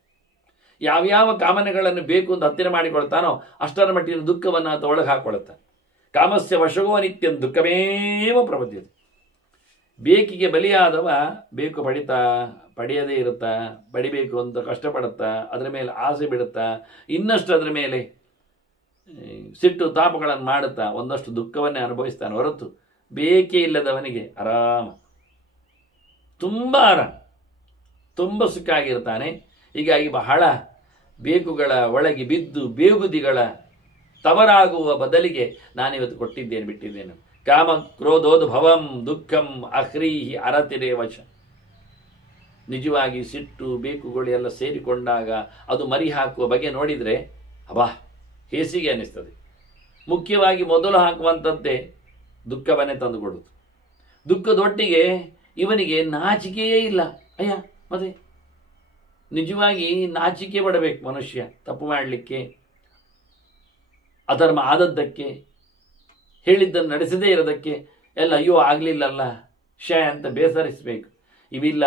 ಯಾವ್ಯಾವ ಕಾಮನೆಗಳನ್ನು ಬೇಕು ಅಂತ ಹತ್ತಿರ ಮಾಡಿಕೊಳ್ತಾನೋ ಅಷ್ಟರ ಮಟ್ಟಿನ ದುಃಖವನ್ನು ಆತ ಒಳಗೆ ಹಾಕೊಳ್ತಾನೆ. ಕಾಮಸ್ಯ ವಶಗೋ ನಿತ್ಯಂ ದುಃಖಮೇವ ಪ್ರಪದ್ಯತೆ. ಬೇಕಿಗೆ ಬಲಿಯಾದವ ಬೇಕು ಪಡೆಯದೇ ಇರುತ್ತಾ, ಪಡಿಬೇಕು ಅಂತ ಕಷ್ಟಪಡುತ್ತಾ, ಅದರ ಮೇಲೆ ಆಸೆ ಬಿಡುತ್ತಾ, ಇನ್ನಷ್ಟು ಅದರ ಮೇಲೆ ಸಿಟ್ಟು ತಾಪಗಳನ್ನು ಮಾಡುತ್ತಾ ಒಂದಷ್ಟು ದುಃಖವನ್ನೇ ಅನುಭವಿಸ್ತಾನೆ ಹೊರತು ಬೇಕೇ ಇಲ್ಲದವನಿಗೆ ಆರಾಮ, ತುಂಬ ಆರಾಮ, ತುಂಬ ಸುಖ ಆಗಿರ್ತಾನೆ. ಹೀಗಾಗಿ ಬಹಳ ಬೇಕುಗಳ ಒಳಗೆ ಬಿದ್ದು ಬೇಗುದಿಗಳ ತವರಾಗುವ ಬದಲಿಗೆ ನಾನಿವತ್ತು ಬಿಟ್ಟಿದ್ದೇನೆ. ಕಾಮ ಕ್ರೋಧೋದ್ ಭವಂ ದುಃಖಂ ಅಹ್ರೀಹಿ ಅರತಿರೇ ವಶ. ನಿಜವಾಗಿ ಸಿಟ್ಟು ಬೇಕುಗಳು ಎಲ್ಲ ಸೇರಿಕೊಂಡಾಗ ಅದು ಮರಿ ಹಾಕುವ ಬಗೆ ನೋಡಿದರೆ ಅಬ್ಬಾ ಹೇಸಿಗೆ ಅನ್ನಿಸ್ತದೆ. ಮುಖ್ಯವಾಗಿ ಮೊದಲು ಹಾಕುವಂಥದ್ದೇ ದುಃಖವನ್ನೇ ತಂದುಕೊಡುವುದು. ದುಃಖದೊಟ್ಟಿಗೆ ಇವನಿಗೆ ನಾಚಿಕೆಯೇ ಇಲ್ಲ. ಅಯ್ಯ ಮತ್ತೆ ನಿಜವಾಗಿ ನಾಚಿಕೆ ಪಡಬೇಕು ಮನುಷ್ಯ, ತಪ್ಪು ಮಾಡಲಿಕ್ಕೆ, ಅಧರ್ಮ ಆದದ್ದಕ್ಕೆ, ಹೇಳಿದ್ದನ್ನು ನಡೆಸದೇ ಇರೋದಕ್ಕೆ ಎಲ್ಲ ಅಯ್ಯೋ ಆಗಲಿಲ್ಲಲ್ಲ ಅಂತ ಬೇಸರಿಸಬೇಕು. ಇವಿಲ್ಲ.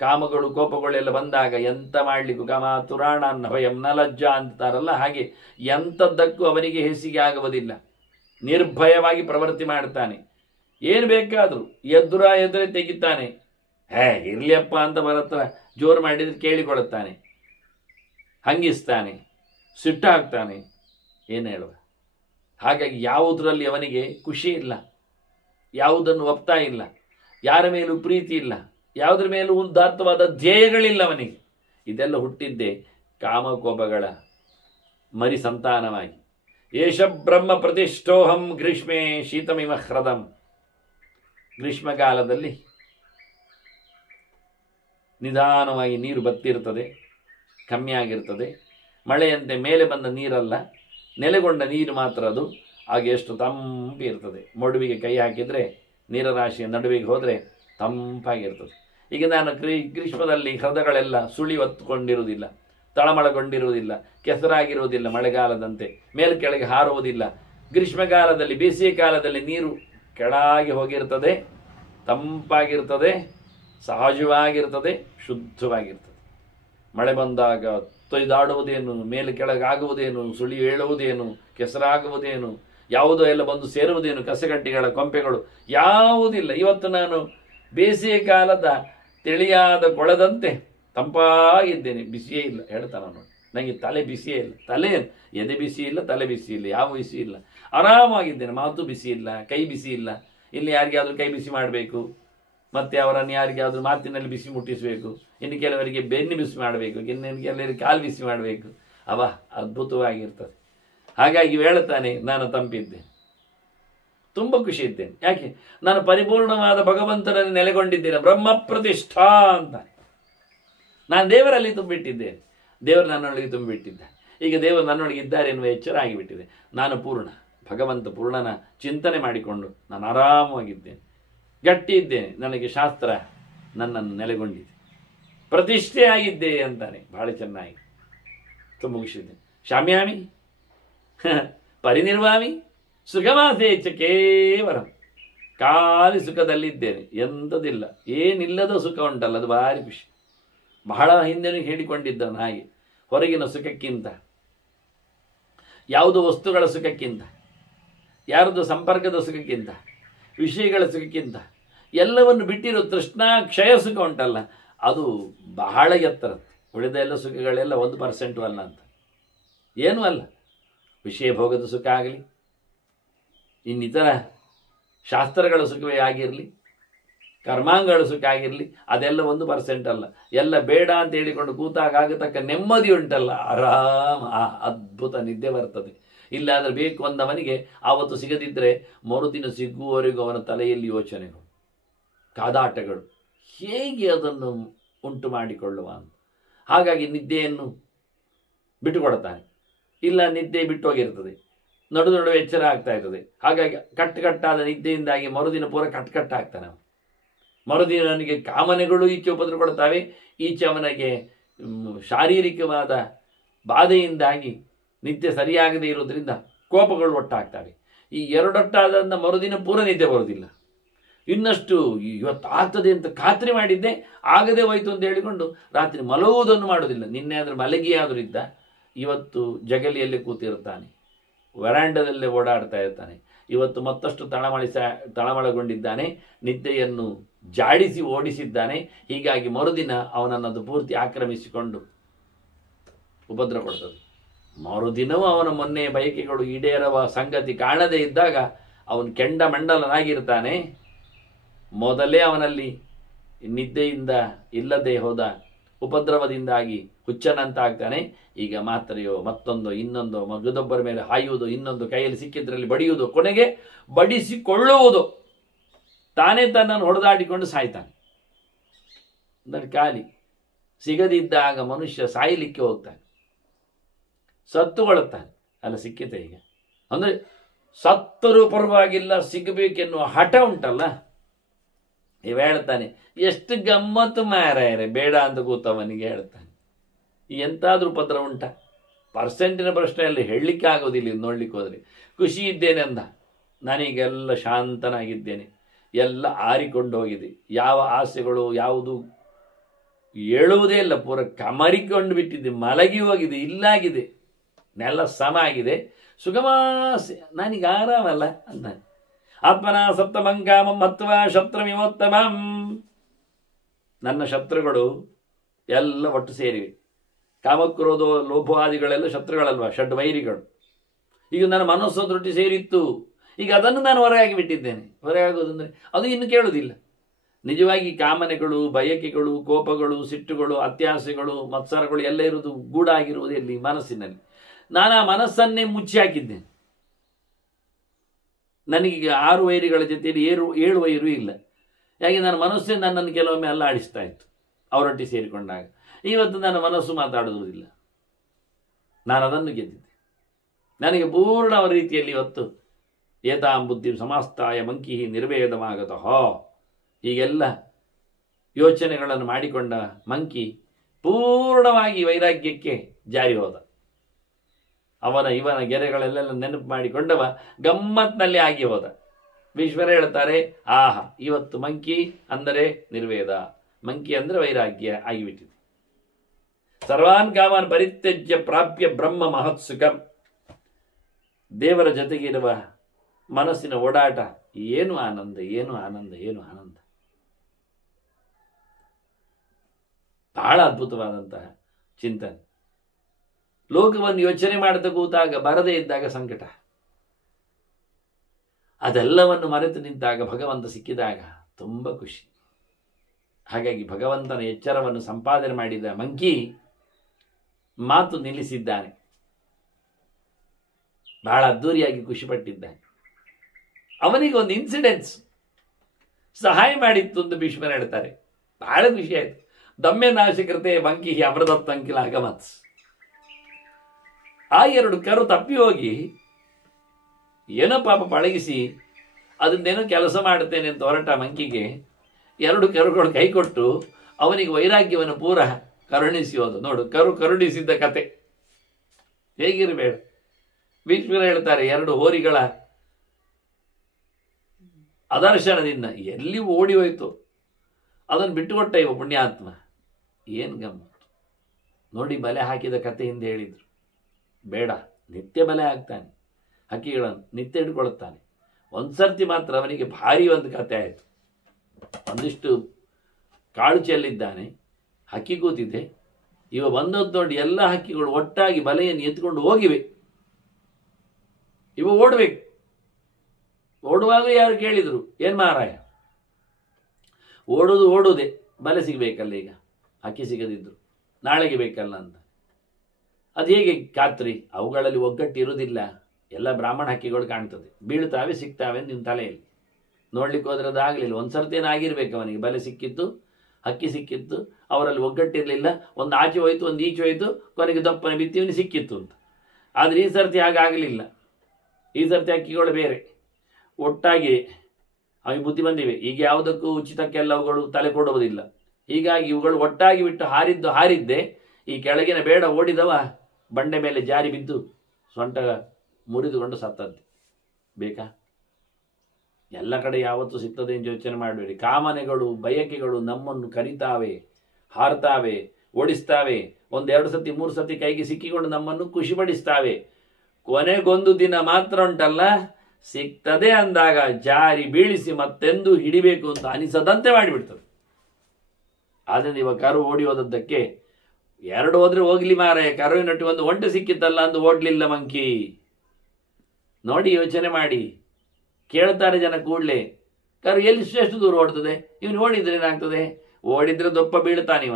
ಕಾಮಗಳು ಕೋಪಗಳೆಲ್ಲ ಬಂದಾಗ ಎಂತ ಮಾಡಲಿಕ್ಕೂ ಕಾಮ ತುರಾಣ ಭಯಂ ನ ಲಜ್ಜಾ ಅಂತಾರಲ್ಲ, ಹಾಗೆ ಎಂಥದ್ದಕ್ಕೂ ಅವನಿಗೆ ಹೇಸಿಗೆ ಆಗುವುದಿಲ್ಲ. ನಿರ್ಭಯವಾಗಿ ಪ್ರವೃತ್ತಿ ಮಾಡ್ತಾನೆ. ಏನು ಬೇಕಾದರೂ ಎದುರೇ ತೆಗಿತಾನೆ. ಇರ್ಲಿಯಪ್ಪ ಅಂತ ಬರತ್ರ ಜೋರು ಮಾಡಿದ್ರೆ ಕೇಳಿಕೊಳ್ಳುತ್ತಾನೆ, ಹಂಗಿಸ್ತಾನೆ, ಸಿಟ್ಟಾಗ್ತಾನೆ, ಏನು ಹೇಳುವ. ಹಾಗಾಗಿ ಯಾವುದರಲ್ಲಿ ಅವನಿಗೆ ಖುಷಿ ಇಲ್ಲ, ಯಾವುದನ್ನು ಒಪ್ತಾ ಇಲ್ಲ, ಯಾರ ಮೇಲೂ ಪ್ರೀತಿ ಇಲ್ಲ, ಯಾವುದ್ರ ಮೇಲೂ ಉದಾತ್ತವಾದ ಧ್ಯೇಯಗಳಿಲ್ಲ ಅವನಿಗೆ. ಇದೆಲ್ಲ ಹುಟ್ಟಿದ್ದೇ ಕಾಮಕೋಪಗಳ ಮರಿ ಸಂತಾನವಾಗಿ. ಏಷ ಬ್ರಹ್ಮ ಪ್ರತಿಷ್ಠೋಹಂ ಗ್ರೀಷ್ಮೇ ಶೀತಮಿವ ಹ್ರದಂ. ಗ್ರೀಷ್ಮಕಾಲದಲ್ಲಿ ನಿಧಾನವಾಗಿ ನೀರು ಬತ್ತಿರ್ತದೆ, ಕಮ್ಮಿ ಆಗಿರ್ತದೆ. ಮಳೆಯಂತೆ ಮೇಲೆ ಬಂದ ನೀರಲ್ಲ, ನೆಲೆಗೊಂಡ ನೀರು ಮಾತ್ರ ಅದು. ಹಾಗೆ ಎಷ್ಟು ತಂಪಿ ಇರ್ತದೆ. ಮಡುವಿಗೆ ಕೈ ಹಾಕಿದರೆ ನೀರರಾಶಿಯ ನಡುವಿಗೆ ಹೋದರೆ ತಂಪಾಗಿರ್ತದೆ. ಈಗ ನಾನು ಗ್ರೀಷ್ಮದಲ್ಲಿ ಹೃದಯಗಳೆಲ್ಲ ಸುಳಿ ಹೊತ್ತುಕೊಂಡಿರುವುದಿಲ್ಲ, ತಳಮಳಗೊಂಡಿರುವುದಿಲ್ಲ, ಕೆಸರಾಗಿರುವುದಿಲ್ಲ, ಮಳೆಗಾಲದಂತೆ ಮೇಲೆ ಕೆಳಗೆ ಹಾರುವುದಿಲ್ಲ. ಗ್ರೀಷ್ಮಕಾಲದಲ್ಲಿ, ಬೇಸಿಗೆ ಕಾಲದಲ್ಲಿ ನೀರು ಕೆಳಗೆ ಹೋಗಿರ್ತದೆ, ತಂಪಾಗಿರ್ತದೆ, ಸಹಜವಾಗಿರ್ತದೆ, ಶುದ್ಧವಾಗಿರ್ತದೆ. ಮಳೆ ಬಂದಾಗ ತೊಯ್ದಾಡುವುದೇನು, ಮೇಲೆ ಕೆಳಗಾಗುವುದೇನು, ಸುಳಿ ಏಳುವುದೇನು, ಕೆಸರಾಗುವುದೇನು, ಯಾವುದೋ ಎಲ್ಲ ಬಂದು ಸೇರುವುದೇನು, ಕಸಗಡ್ಡಿಗಳ ಕೊಂಪೆಗಳು ಯಾವುದಿಲ್ಲ. ಇವತ್ತು ನಾನು ಬೇಸಿಗೆ ಕಾಲದ ತಿಳಿಯಾದ ಕೊಳದಂತೆ ತಂಪಾಗಿದ್ದೇನೆ, ಬಿಸಿಯೇ ಇಲ್ಲ ಹೇಳ್ತಾನ ನೋಡಿ. ನನಗೆ ತಲೆ ಬಿಸಿಯೇ ಇಲ್ಲ, ಎದೆ ಬಿಸಿ ಇಲ್ಲ, ತಲೆ ಬಿಸಿ ಇಲ್ಲ, ಯಾವ ಬಿಸಿ ಇಲ್ಲ, ಆರಾಮಾಗಿದ್ದೇನೆ. ಮಾತು ಬಿಸಿ ಇಲ್ಲ, ಕೈ ಬಿಸಿ ಇಲ್ಲ. ಇಲ್ಲಿ ಯಾರಿಗಾದ್ರೂ ಕೈ ಬಿಸಿ ಮಾಡಬೇಕು, ಮತ್ತೆ ಅವರನ್ನು ಯಾರಿಗಾದ್ರೂ ಮಾತಿನಲ್ಲಿ ಬಿಸಿ ಮುಟ್ಟಿಸಬೇಕು, ಇನ್ನು ಕೆಲವರಿಗೆ ಬೆನ್ನು ಬಿಸಿ ಮಾಡಬೇಕು, ಇನ್ನು ಕೆಲವರಿಗೆ ಕಾಲು ಬಿಸಿ ಮಾಡಬೇಕು. ಅದ್ಭುತವಾಗಿರ್ತದೆ. ಹಾಗಾಗಿ ಹೇಳುತ್ತಾನೆ, ನಾನು ತಂಪಿದ್ದೇನೆ, ತುಂಬ ಖುಷಿ ಇದ್ದೇನೆ. ಯಾಕೆ? ನಾನು ಪರಿಪೂರ್ಣವಾದ ಭಗವಂತನಲ್ಲಿ ನೆಲೆಗೊಂಡಿದ್ದೇನೆ. ಬ್ರಹ್ಮ ಪ್ರತಿಷ್ಠಾ ಅಂತ ನಾನು ದೇವರಲ್ಲಿ ತುಂಬಿಟ್ಟಿದ್ದೇನೆ, ದೇವರು ನನ್ನೊಳಗೆ ತುಂಬಿಟ್ಟಿದ್ದ. ಈಗ ದೇವರು ನನ್ನೊಳಗೆ ಇದ್ದಾರೆ ಎನ್ನುವ ಎಚ್ಚರ ಆಗಿಬಿಟ್ಟಿದೆ. ನಾನು ಪೂರ್ಣ, ಭಗವಂತ ಪೂರ್ಣನ ಚಿಂತನೆ ಮಾಡಿಕೊಂಡು ನಾನು ಆರಾಮವಾಗಿದ್ದೇನೆ, ಗಟ್ಟಿ ಇದ್ದೇನೆ. ನನಗೆ ಶಾಸ್ತ್ರ ನನ್ನನ್ನು ನೆಲೆಗೊಂಡಿದೆ, ಪ್ರತಿಷ್ಠೆ ಆಗಿದ್ದೆ ಅಂತಾನೆ. ಬಹಳ ಚೆನ್ನಾಗಿ ತುಂಬ ಮುಗಿಸಿದ್ದೇನೆ. ಶಾಮ್ಯಾಮಿ ಪರಿನಿರ್ವಾಮಿ ಸುಖಮಾಸೇಚ ಕೇವಲಂ. ಖಾಲಿ ಸುಖದಲ್ಲಿದ್ದೇನೆ, ಎಂಥದಿಲ್ಲ, ಏನಿಲ್ಲದ ಸುಖ ಉಂಟಲ್ಲ, ಅದು ಭಾರಿ ಖುಷಿ. ಬಹಳ ಹಿಂದೆನೂ ಹೇಳಿಕೊಂಡಿದ್ದನು ಹಾಗೆ. ಹೊರಗಿನ ಸುಖಕ್ಕಿಂತ, ಯಾವುದೋ ವಸ್ತುಗಳ ಸುಖಕ್ಕಿಂತ, ಯಾರದು ಸಂಪರ್ಕದ ಸುಖಕ್ಕಿಂತ, ವಿಷಯಗಳ ಸುಖಕ್ಕಿಂತ ಎಲ್ಲವನ್ನು ಬಿಟ್ಟಿರೋ ತೃಷ್ಣಾ ಕ್ಷಯ ಸುಖ ಉಂಟಲ್ಲ, ಅದು ಬಹಳ ಎತ್ತರ. ಉಳಿದ ಎಲ್ಲ ಸುಖಗಳೆಲ್ಲ 1% ಅಲ್ಲ ಅಂತ, ಏನೂ ಅಲ್ಲ. ವಿಷಯ ಭೋಗದ ಸುಖ ಆಗಲಿ, ಇನ್ನಿತರ ಶಾಸ್ತ್ರಗಳ ಸುಖವೇ ಆಗಿರಲಿ, ಕರ್ಮಾಂಗಗಳ ಸುಖ ಆಗಿರಲಿ, ಅದೆಲ್ಲ 1% ಅಲ್ಲ. ಎಲ್ಲ ಬೇಡ ಅಂತ ಹೇಳಿಕೊಂಡು ಕೂತಾಗ ಆಗತಕ್ಕ ನೆಮ್ಮದಿ ಉಂಟಲ್ಲ, ಆರಾಮ, ಅದ್ಭುತ ನಿದ್ದೆ ಬರ್ತದೆ. ಇಲ್ಲಾದರೆ ಬೇಕು ಅಂದವನಿಗೆ ಆವತ್ತು ಸಿಗದಿದ್ದರೆ ಮರುದಿನ ಸಿಗುವವರೆಗೂ ಅವನ ತಲೆಯಲ್ಲಿ ಯೋಚನೆಗಳು, ಕಾದಾಟಗಳು, ಹೇಗೆ ಅದನ್ನು ಉಂಟು ಮಾಡಿಕೊಳ್ಳುವ ಅಂತ. ಹಾಗಾಗಿ ನಿದ್ದೆಯನ್ನು ಬಿಟ್ಟುಕೊಡ್ತಾನೆ. ಇಲ್ಲ, ನಿದ್ದೆ ಬಿಟ್ಟೋಗಿರ್ತದೆ. ನಡುವೆ ಎಚ್ಚರ ಆಗ್ತಾ ಇರ್ತದೆ. ಹಾಗಾಗಿ ಕಟ್ಟುಕಟ್ಟಾದ ನಿದ್ದೆಯಿಂದಾಗಿ ಮರುದಿನ ಪೂರ ಕಟ್ಟುಕಟ್ಟಾಗ್ತಾನೆ. ಮರುದಿನ ಅವನಿಗೆ ಕಾಮನೆಗಳು ಈಚೆ ಉಪದ್ರ ಕೊಡ್ತಾವೆ, ಈಚೆ ಅವನಿಗೆ ಶಾರೀರಿಕವಾದ ಬಾಧೆಯಿಂದಾಗಿ ನಿದ್ದೆ ಸರಿಯಾಗದೇ ಇರೋದ್ರಿಂದ ಕೋಪಗಳು ಒಟ್ಟಾಗ್ತವೆ. ಈ ಎರಡೊಟ್ಟಾದ ಮರುದಿನ ಪೂರ ನಿದ್ದೆ ಬರೋದಿಲ್ಲ. ಇನ್ನಷ್ಟು ಇವತ್ತು ಆಗ್ತದೆ ಅಂತ ಖಾತ್ರಿ ಮಾಡಿದ್ದೆ, ಆಗದೆ ಹೋಯ್ತು ಅಂತ ಹೇಳಿಕೊಂಡು ರಾತ್ರಿ ಮಲಗುವುದನ್ನು ಮಾಡೋದಿಲ್ಲ. ನಿನ್ನೆ ಆದರೆ ಮಲಗಿಯಾದರೂ ಇದ್ದ, ಇವತ್ತು ಜಗಲಿಯಲ್ಲಿ ಕೂತಿರ್ತಾನೆ, ವರಾಂಡದಲ್ಲೇ ಓಡಾಡ್ತಾ ಇರ್ತಾನೆ. ಇವತ್ತು ಮತ್ತಷ್ಟು ತಳಮಳಗೊಂಡಿದ್ದಾನೆ, ನಿದ್ದೆಯನ್ನು ಜಾಡಿಸಿ ಓಡಿಸಿದ್ದಾನೆ. ಹೀಗಾಗಿ ಮರುದಿನ ಅವನನ್ನದು ಪೂರ್ತಿ ಆಕ್ರಮಿಸಿಕೊಂಡು ಉಪದ್ರ ಕೊಡ್ತದೆ. ಮರುದಿನವೂ ಅವನ ಮೊನ್ನೆ ಬಯಕೆಗಳು ಈಡೇರುವ ಸಂಗತಿ ಕಾಣದೇ ಇದ್ದಾಗ ಅವನು ಕೆಂಡಮಂಡಲನಾಗಿರ್ತಾನೆ. ಮೊದಲೇ ಅವನಲ್ಲಿ ನಿದ್ದೆಯಿಂದ ಇಲ್ಲದೆ ಹೋದ ಉಪದ್ರವದಿಂದಾಗಿ ಹುಚ್ಚನಂತಾಗ್ತಾನೆ. ಈಗ ಮಾತ್ರೆಯೋ ಮತ್ತೊಂದೋ ಇನ್ನೊಂದೋ ಮಗದೊಬ್ಬರ ಮೇಲೆ ಹಾಯುವುದು, ಇನ್ನೊಂದು ಕೈಯಲ್ಲಿ ಸಿಕ್ಕಿದ್ರಲ್ಲಿ ಬಡಿಯುವುದು, ಕೊನೆಗೆ ಬಡಿಸಿಕೊಳ್ಳುವುದು, ತಾನೇ ತನ್ನನ್ನು ಹೊಡೆದಾಡಿಕೊಂಡು ಸಾಯ್ತಾನೆ. ಖಾಲಿ ಸಿಗದಿದ್ದಾಗ ಮನುಷ್ಯ ಸಾಯಲಿಕ್ಕೆ ಹೋಗ್ತಾನೆ, ಸತ್ತುಕೊಳ್ಳುತ್ತಾನೆ. ಅಲ್ಲ ಸಿಕ್ಕಿತೆ ಈಗ ಅಂದರೆ ಸತ್ತರೂ ಪರವಾಗಿಲ್ಲ ಸಿಗಬೇಕೆನ್ನುವ ಹಠ ಉಂಟಲ್ಲ. ಇವ ಹೇಳ್ತಾನೆ, ಎಷ್ಟು ಗಮ್ಮತ್ತು ಮಾರಾಯರೆ, ಬೇಡ ಅಂತ ಕೂತವನಿಗೆ ಹೇಳ್ತಾನೆ. ಎಂತಾದ್ರೂ ಉಪದ್ರ ಉಂಟ? ಪರ್ಸೆಂಟಿನ ಪ್ರಶ್ನೆಯಲ್ಲಿ ಹೇಳಲಿಕ್ಕೆ ಆಗೋದಿಲ್ಲ. ಇದು ನೋಡ್ಲಿಕ್ಕೆ ಹೋದರೆ ಖುಷಿ ಇದ್ದೇನೆ ಅಂದ, ನಾನೀಗೆಲ್ಲ ಶಾಂತನಾಗಿದ್ದೇನೆ, ಎಲ್ಲ ಆರಿಕೊಂಡು ಹೋಗಿದೆ, ಯಾವ ಆಸೆಗಳು ಯಾವುದು ಹೇಳುವುದೇ ಇಲ್ಲ, ಪೂರ ಕಮರಿಕೊಂಡು ಬಿಟ್ಟಿದ್ದೆ, ಮಲಗಿ ಹೋಗಿದೆ, ಇಲ್ಲಾಗಿದೆ, ನೆಲ ಸಮ ಆಗಿದೆ, ಸುಗಮಾಸೆ, ನಾನೀಗ ಆರಾಮಲ್ಲ ಅಂತಾನೆ. ಆತ್ಮನ ಸಪ್ತಮಂಕಾಮಂ ಮತ್ವ ಶತ್ರುವಿಮೋತ್ತಮಂ. ನನ್ನ ಶತ್ರುಗಳು ಎಲ್ಲ ಒಟ್ಟು ಸೇರಿವೆ. ಕಾಮಕ್ರೋಧ ಲೋಭಾದಿಗಳೆಲ್ಲ ಶತ್ರುಗಳಲ್ವ, ಷಡ್ವೈರಿಗಳು. ಈಗ ನನ್ನ ಮನಸ್ಸು ದೃಷ್ಟಿ ಸೇರಿತ್ತು, ಈಗ ಅದನ್ನು ನಾನು ಹೊರಗಾಗಿ ಬಿಟ್ಟಿದ್ದೇನೆ. ಹೊರಗಾಗೋದು ಅಂದರೆ ಅದು ಇನ್ನು ಕೇಳುವುದಿಲ್ಲ. ನಿಜವಾಗಿ ಕಾಮನೆಗಳು, ಬಯಕೆಗಳು, ಕೋಪಗಳು, ಸಿಟ್ಟುಗಳು, ಅತ್ಯಾಸೆಗಳು, ಮತ್ಸರಗಳು ಎಲ್ಲ ಇರುವುದು ಗೂಡಾಗಿರುವುದು ಎಲ್ಲಿ? ಮನಸ್ಸಿನಲ್ಲಿ. ನಾನು ಆ ಮನಸ್ಸನ್ನೇ ಮುಚ್ಚಿ ಹಾಕಿದ್ದೇನೆ. ನನಗೀಗ 6 ವೈರಿಗಳ ಜೊತೆಯಲ್ಲಿ 7 ವೈರು ಇಲ್ಲ. ಯಾಕೆ? ನನ್ನ ಮನಸ್ಸೇ ನನ್ನನ್ನು ಕೆಲವೊಮ್ಮೆ ಅಲ್ಲಾಡಿಸ್ತಾ ಇತ್ತು ಅವರೊಟ್ಟಿಗೆ ಸೇರಿಕೊಂಡಾಗ. ಇವತ್ತು ನನ್ನ ಮನಸ್ಸು ಮಾತಾಡುವುದಿಲ್ಲ, ನಾನು ಅದನ್ನು ಗೆದ್ದಿದ್ದೆ. ನನಗೆ ಪೂರ್ಣ ರೀತಿಯಲ್ಲಿ ಇವತ್ತು ಏತಾಂ ಬುದ್ಧಿ ಸಮಾಸ್ತಾಯ ಮಂಕಿ ನಿರ್ವೇದಮಾಗತಃ, ಹೀಗೆಲ್ಲ ಯೋಚನೆಗಳನ್ನು ಮಾಡಿಕೊಂಡ ಮಂಕಿ ಪೂರ್ಣವಾಗಿ ವೈರಾಗ್ಯಕ್ಕೆ ಜಾರಿ ಹೋದ. ಇವನ ಗೆರೆಗಳೆಲ್ಲ ನೆನಪು ಮಾಡಿಕೊಂಡವ ಗಮ್ಮತ್ನಲ್ಲಿ ಆಗಿ ಹೋದ. ಈಶ್ವರ ಹೇಳ್ತಾರೆ, ಆಹಾ, ಇವತ್ತು ಮಂಕಿ ಅಂದರೆ ನಿರ್ವೇದ, ಮಂಕಿ ಅಂದರೆ ವೈರಾಗ್ಯ ಆಗಿಬಿಟ್ಟಿದೆ. ಸರ್ವಾನ್ ಕಾಮಾನ್ ಪರಿತ್ಯಜ್ಯ ಪ್ರಾಪ್ಯ ಬ್ರಹ್ಮ ಮಹತ್ಸುಖಂ. ದೇವರ ಜೊತೆಗಿರುವ ಮನಸ್ಸಿನ ಓಡಾಟ ಏನು ಆನಂದ, ಏನು ಆನಂದ, ಏನು ಆನಂದ. ಬಹಳ ಅದ್ಭುತವಾದಂತಹ ಚಿಂತನೆ. ಲೋಕವನ್ನು ಯೋಚನೆ ಮಾಡದ ಕೂತಾಗ, ಬರದೇ ಇದ್ದಾಗ ಸಂಕಟ, ಅದೆಲ್ಲವನ್ನು ಮರೆತು ನಿಂತಾಗ ಭಗವಂತ ಸಿಕ್ಕಿದಾಗ ತುಂಬ ಖುಷಿ. ಹಾಗಾಗಿ ಭಗವಂತನ ಎಚ್ಚರವನ್ನು ಸಂಪಾದನೆ ಮಾಡಿದ ಮಂಕಿ ಮಾತು ನಿಲ್ಲಿಸಿದ್ದಾನೆ, ಬಹಳ ಅದ್ದೂರಿಯಾಗಿ ಖುಷಿಪಟ್ಟಿದ್ದಾನೆ. ಅವನಿಗೆ ಒಂದು ಇನ್ಸಿಡೆನ್ಸ್ ಸಹಾಯ ಮಾಡಿತ್ತು ಅಂತ ಭೀಷ್ಮರು ಹೇಳ್ತಾರೆ. ಬಹಳ ಖುಷಿ ಆಯ್ತು. ದಮ್ಯ ನಾಶಕೃತೆ ಮಂಕಿ ಅಮೃತತ್ವಂಕಿಲ ಅಗಮತ್ಸ್. ಆ 2 ಕರು ತಪ್ಪಿ ಹೋಗಿ ಏನೋ ಪಾಪ ಪಳಗಿಸಿ ಅದನ್ನೇನೋ ಕೆಲಸ ಮಾಡುತ್ತೇನೆ ಅಂತ ಹೊರಟ ಮಂಕಿಗೆ 2 ಕರುಗಳು ಕೈ ಕೊಟ್ಟು ಅವನಿಗೆ ವೈರಾಗ್ಯವನ್ನು ಪೂರ ಕರುಣಿಸಿ ಹೋದು. ನೋಡು, ಕರುಣಿಸಿದ್ದ ಕತೆ ಹೇಗಿರಬೇಡ. ಭೀಷ್ಮರು ಹೇಳ್ತಾರೆ, 2 ಹೋರಿಗಳ ಅದರ್ಶನದಿಂದ ಎಲ್ಲಿ ಓಡಿ ಹೋಯ್ತು, ಅದನ್ನು ಬಿಟ್ಟುಕೊಟ್ಟ ಇವ ಪುಣ್ಯಾತ್ಮ. ಏನು ಗಮ್ಮತ್ತು ನೋಡಿ. ಬಲೆ ಹಾಕಿದ ಕತೆ ಹಿಂದೆ ಹೇಳಿದ್ರು, ಬೇಡ, ನಿತ್ಯ ಬಲೆ ಹಾಕ್ತಾನೆ, ಹಕ್ಕಿಗಳನ್ನು ನಿತ್ಯ ಹಿಡ್ಕೊಳ್ತಾನೆ. ಒಂದ್ಸರ್ತಿ ಮಾತ್ರ ಅವನಿಗೆ ಭಾರಿ ಒಂದು ಕತೆ ಆಯಿತು. ಒಂದಿಷ್ಟು ಕಾಳು ಚೆಲ್ಲಿದ್ದಾನೆ, ಹಕ್ಕಿ ಕೂತಿದೆ. ಇವ ಬಂದದ್ದು ನೋಡಿ ಎಲ್ಲ ಹಕ್ಕಿಗಳು ಒಟ್ಟಾಗಿ ಬಲೆಯನ್ನು ಎತ್ಕೊಂಡು ಹೋಗಿವೆ. ಇವ ಓಡಬೇಕು. ಓಡುವಾಗ ಯಾರು ಕೇಳಿದ್ರು, ಏನು ಮಾರಾಯ, ಓಡುವುದೇ, ಬಲೆ ಸಿಗಬೇಕಲ್ಲ, ಈಗ ಹಕ್ಕಿ ಸಿಗದಿದ್ರು ನಾಳೆಗೆ ಬೇಕಲ್ಲ ಅಂತ. ಅದು ಹೇಗೆ ಖಾತ್ರಿ? ಅವುಗಳಲ್ಲಿ ಒಗ್ಗಟ್ಟು ಇರುವುದಿಲ್ಲ. ಎಲ್ಲ ಬ್ರಾಹ್ಮಣ ಹಕ್ಕಿಗಳು ಕಾಣ್ತದೆ, ಬೀಳ್ತಾವೆ, ಸಿಗ್ತಾವೆ ನಿಮ್ಮ ತಲೆಯಲ್ಲಿ. ನೋಡ್ಲಿಕ್ಕೆ ಹೋದ್ರೆ ಅದು ಆಗಲಿಲ್ಲ. ಒಂದು ಸರ್ತಿ ಆಗಿರ್ಬೇಕು ಅವನಿಗೆ. ಬಲೆ ಸಿಕ್ಕಿತ್ತು, ಹಕ್ಕಿ ಸಿಕ್ಕಿತ್ತು, ಅವರಲ್ಲಿ ಒಗ್ಗಟ್ಟಿರಲಿಲ್ಲ. ಒಂದು ಆಚೆ ಹೋಯ್ತು, ಒಂದು ಈಚೆ ಹೋಯ್ತು, ಕೊನೆಗೆ ದಪ್ಪನ ಬಿತ್ತಿವನಿ ಸಿಕ್ಕಿತ್ತು ಅಂತ. ಆದರೆ ಈ ಸರ್ತಿ ಹಾಗಾಗಲಿಲ್ಲ. ಈ ಸರ್ತಿ ಅಕ್ಕಿಗಳು ಬೇರೆ, ಒಟ್ಟಾಗಿ ಅవి ಬುದ್ಧಿ ಬಂದಿವೆ. ಈಗ ಯಾವುದಕ್ಕೂ ಉಚಿತಕ್ಕೆಲ್ಲ ಅವುಗಳು ತಲೆ ಕೊಡುವುದಿಲ್ಲ. ಹೀಗಾಗಿ ಇವುಗಳು ಒಟ್ಟಾಗಿ ಬಿಟ್ಟು ಹಾರಿದ್ದೆ ಈ ಕೆಳಗಿನ ಬೇಡ ಓಡಿದವ ಬಂಡೆ ಮೇಲೆ ಜಾರಿ ಬಿದ್ದು ಸೊಂಟ ಮುರಿದುಕೊಂಡು ಸತ್ತದ್ದು. ಬೇಕಾ? ಎಲ್ಲ ಕಡೆ ಯಾವತ್ತೂ ಸಿಗ್ತದೆ ಎಂದು ಯೋಚನೆ ಮಾಡಬೇಡಿ. ಕಾಮನೆಗಳು, ಬಯಕೆಗಳು ನಮ್ಮನ್ನು ಕರಿತಾವೆ, ಹಾರ್ತಾವೆ, ಓಡಿಸ್ತಾವೆ. 1-2 ಸತಿ 3 ಸತಿ ಕೈಗೆ ಸಿಕ್ಕಿಕೊಂಡು ನಮ್ಮನ್ನು ಖುಷಿಪಡಿಸ್ತಾವೆ. ಕೊನೆಗೊಂದು ದಿನ ಮಾತ್ರ ಉಂಟಲ್ಲ, ಸಿಗ್ತದೆ ಅಂದಾಗ ಜಾರಿ ಬೀಳಿಸಿ ಮತ್ತೆಂದು ಹಿಡಿಬೇಕು ಅಂತ ಅನಿಸದಂತೆ ಮಾಡಿಬಿಡ್ತದೆ. ಆದರೆ ಇವಾಗ ಕರು ಓಡಿ ಹೋದದ್ದಕ್ಕೆ 2 ಹೋದ್ರೆ ಹೋಗ್ಲಿ ಮಾರೆ, ಕರುವಿನೊಟ್ಟು ಒಂದು ಒಂಟೆ ಸಿಕ್ಕಿತ್ತಲ್ಲ ಅಂದು ಓಡ್ಲಿಲ್ಲ ಮಂಕಿ. ನೋಡಿ, ಯೋಚನೆ ಮಾಡಿ. ಕೇಳ್ತಾರೆ ಜನ ಕೂಡಲೇ, ಕರು ಎಲ್ಲಿ ಎಷ್ಟು ದೂರ ಓಡ್ತದೆ? ಇವನು ಓಡಿದ್ರೆ ಏನಾಗ್ತದೆ? ಓಡಿದ್ರೆ ದೊಪ್ಪ ಬೀಳ್ತಾನಿವ,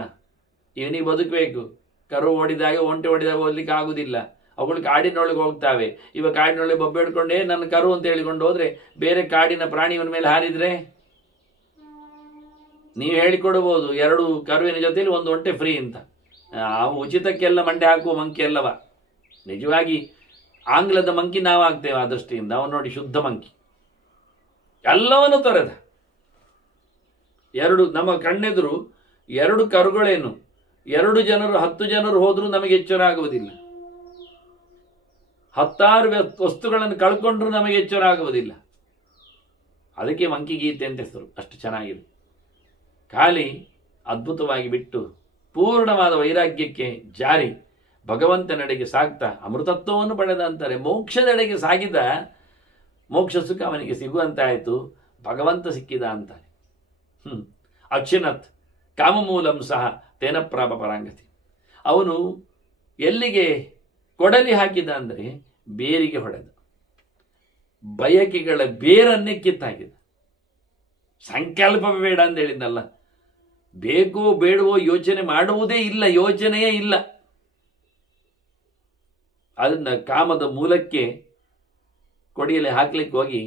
ಇವನಿಗೆ ಬದುಕಬೇಕು. ಕರು ಓಡಿದಾಗ ಒಂಟೆ ಓಡಿದಾಗ ಓದ್ಲಿಕ್ಕೆ ಆಗುದಿಲ್ಲ. ಅವುಗಳು ಕಾಡಿನೊಳಗೆ ಹೋಗ್ತಾವೆ. ಇವಾಗ ಕಾಡಿನೊಳಗೆ ಬೊಬ್ಬೆ ಹಿಡ್ಕೊಂಡೇ ನನ್ನ ಕರು ಅಂತ ಹೇಳಿಕೊಂಡು ಹೋದ್ರೆ ಬೇರೆ ಕಾಡಿನ ಪ್ರಾಣಿ ಇವನ ಮೇಲೆ ಹಾರಿದ್ರೆ ನೀವು ಹೇಳಿಕೊಡಬಹುದು 2 ಕರುವಿನ ಜೊತೆಲಿ 1 ಒಂಟೆ ಫ್ರೀ ಅಂತ. ಉಚಿತಕ್ಕೆಲ್ಲ ಮಂಡೆ ಹಾಕುವ ಮಂಕಿ ಅಲ್ಲವ. ನಿಜವಾಗಿ ಆಂಗ್ಲದ ಮಂಕಿ ನಾವು ಆಗ್ತೇವೆ ಆ ದೃಷ್ಟಿಯಿಂದ. ಅವನು ನೋಡಿ ಶುದ್ಧ ಮಂಕಿ, ಎಲ್ಲವನ್ನು ತೊರೆದ. 2 ನಮ್ಮ ಕಣ್ಣೆದುರು 2 ಕರುಗಳೇನು, 2 ಜನರು 10 ಜನರು ಹೋದ್ರೂ ನಮಗೆ ಎಚ್ಚರ ಆಗುವುದಿಲ್ಲ. 10 ವಸ್ತುಗಳನ್ನು ಕಳ್ಕೊಂಡ್ರೂ ನಮಗೆ ಎಚ್ಚರ ಆಗುವುದಿಲ್ಲ. ಅದಕ್ಕೆ ಮಂಕಿ ಗೀತೆ ಅಂತ ಹೆಸರು. ಅಷ್ಟು ಚೆನ್ನಾಗಿದೆ. ಖಾಲಿ ಅದ್ಭುತವಾಗಿ ಬಿಟ್ಟು ಪೂರ್ಣವಾದ ವೈರಾಗ್ಯಕ್ಕೆ ಜಾರಿ ಭಗವಂತನೆಡೆಗೆ ಸಾಗ್ತಾ ಅಮೃತತ್ವವನ್ನು ಪಡೆದ ಅಂತಾರೆ. ಮೋಕ್ಷದೆಡೆಗೆ ಸಾಗಿದ ಮೋಕ್ಷ ಸುಖ ಅವನಿಗೆ ಸಿಗುವಂತಾಯಿತು, ಭಗವಂತ ಸಿಕ್ಕಿದ ಅಂತಾರೆ. ಅಕ್ಷಿನತ್ ಕಾಮಮೂಲಂ ಸಹ ತೇನ ಪ್ರಾಪ ಪರಾಂಗತಿ. ಅವನು ಎಲ್ಲಿಗೆ ಕೊಡಲಿ ಹಾಕಿದ ಅಂದರೆ ಬೇರಿಗೆ ಹೊಡೆದ, ಬಯಕೆಗಳ ಬೇರನ್ನೇ ಕಿತ್ತಾಕಿದ. ಸಂಕಲ್ಪವೇ ಬೇಡ ಅಂತ ಹೇಳಿದ್ನಲ್ಲ, ಬೇಕೋ ಬೇಡವೋ ಯೋಚನೆ ಮಾಡುವುದೇ ಇಲ್ಲ, ಯೋಚನೆಯೇ ಇಲ್ಲ. ಅದನ್ನ ಕಾಮದ ಮೂಲಕ್ಕೆ ಕೊಡಿಯಲ್ಲಿ ಹಾಕ್ಲಿಕ್ಕೆ ಹೋಗಿ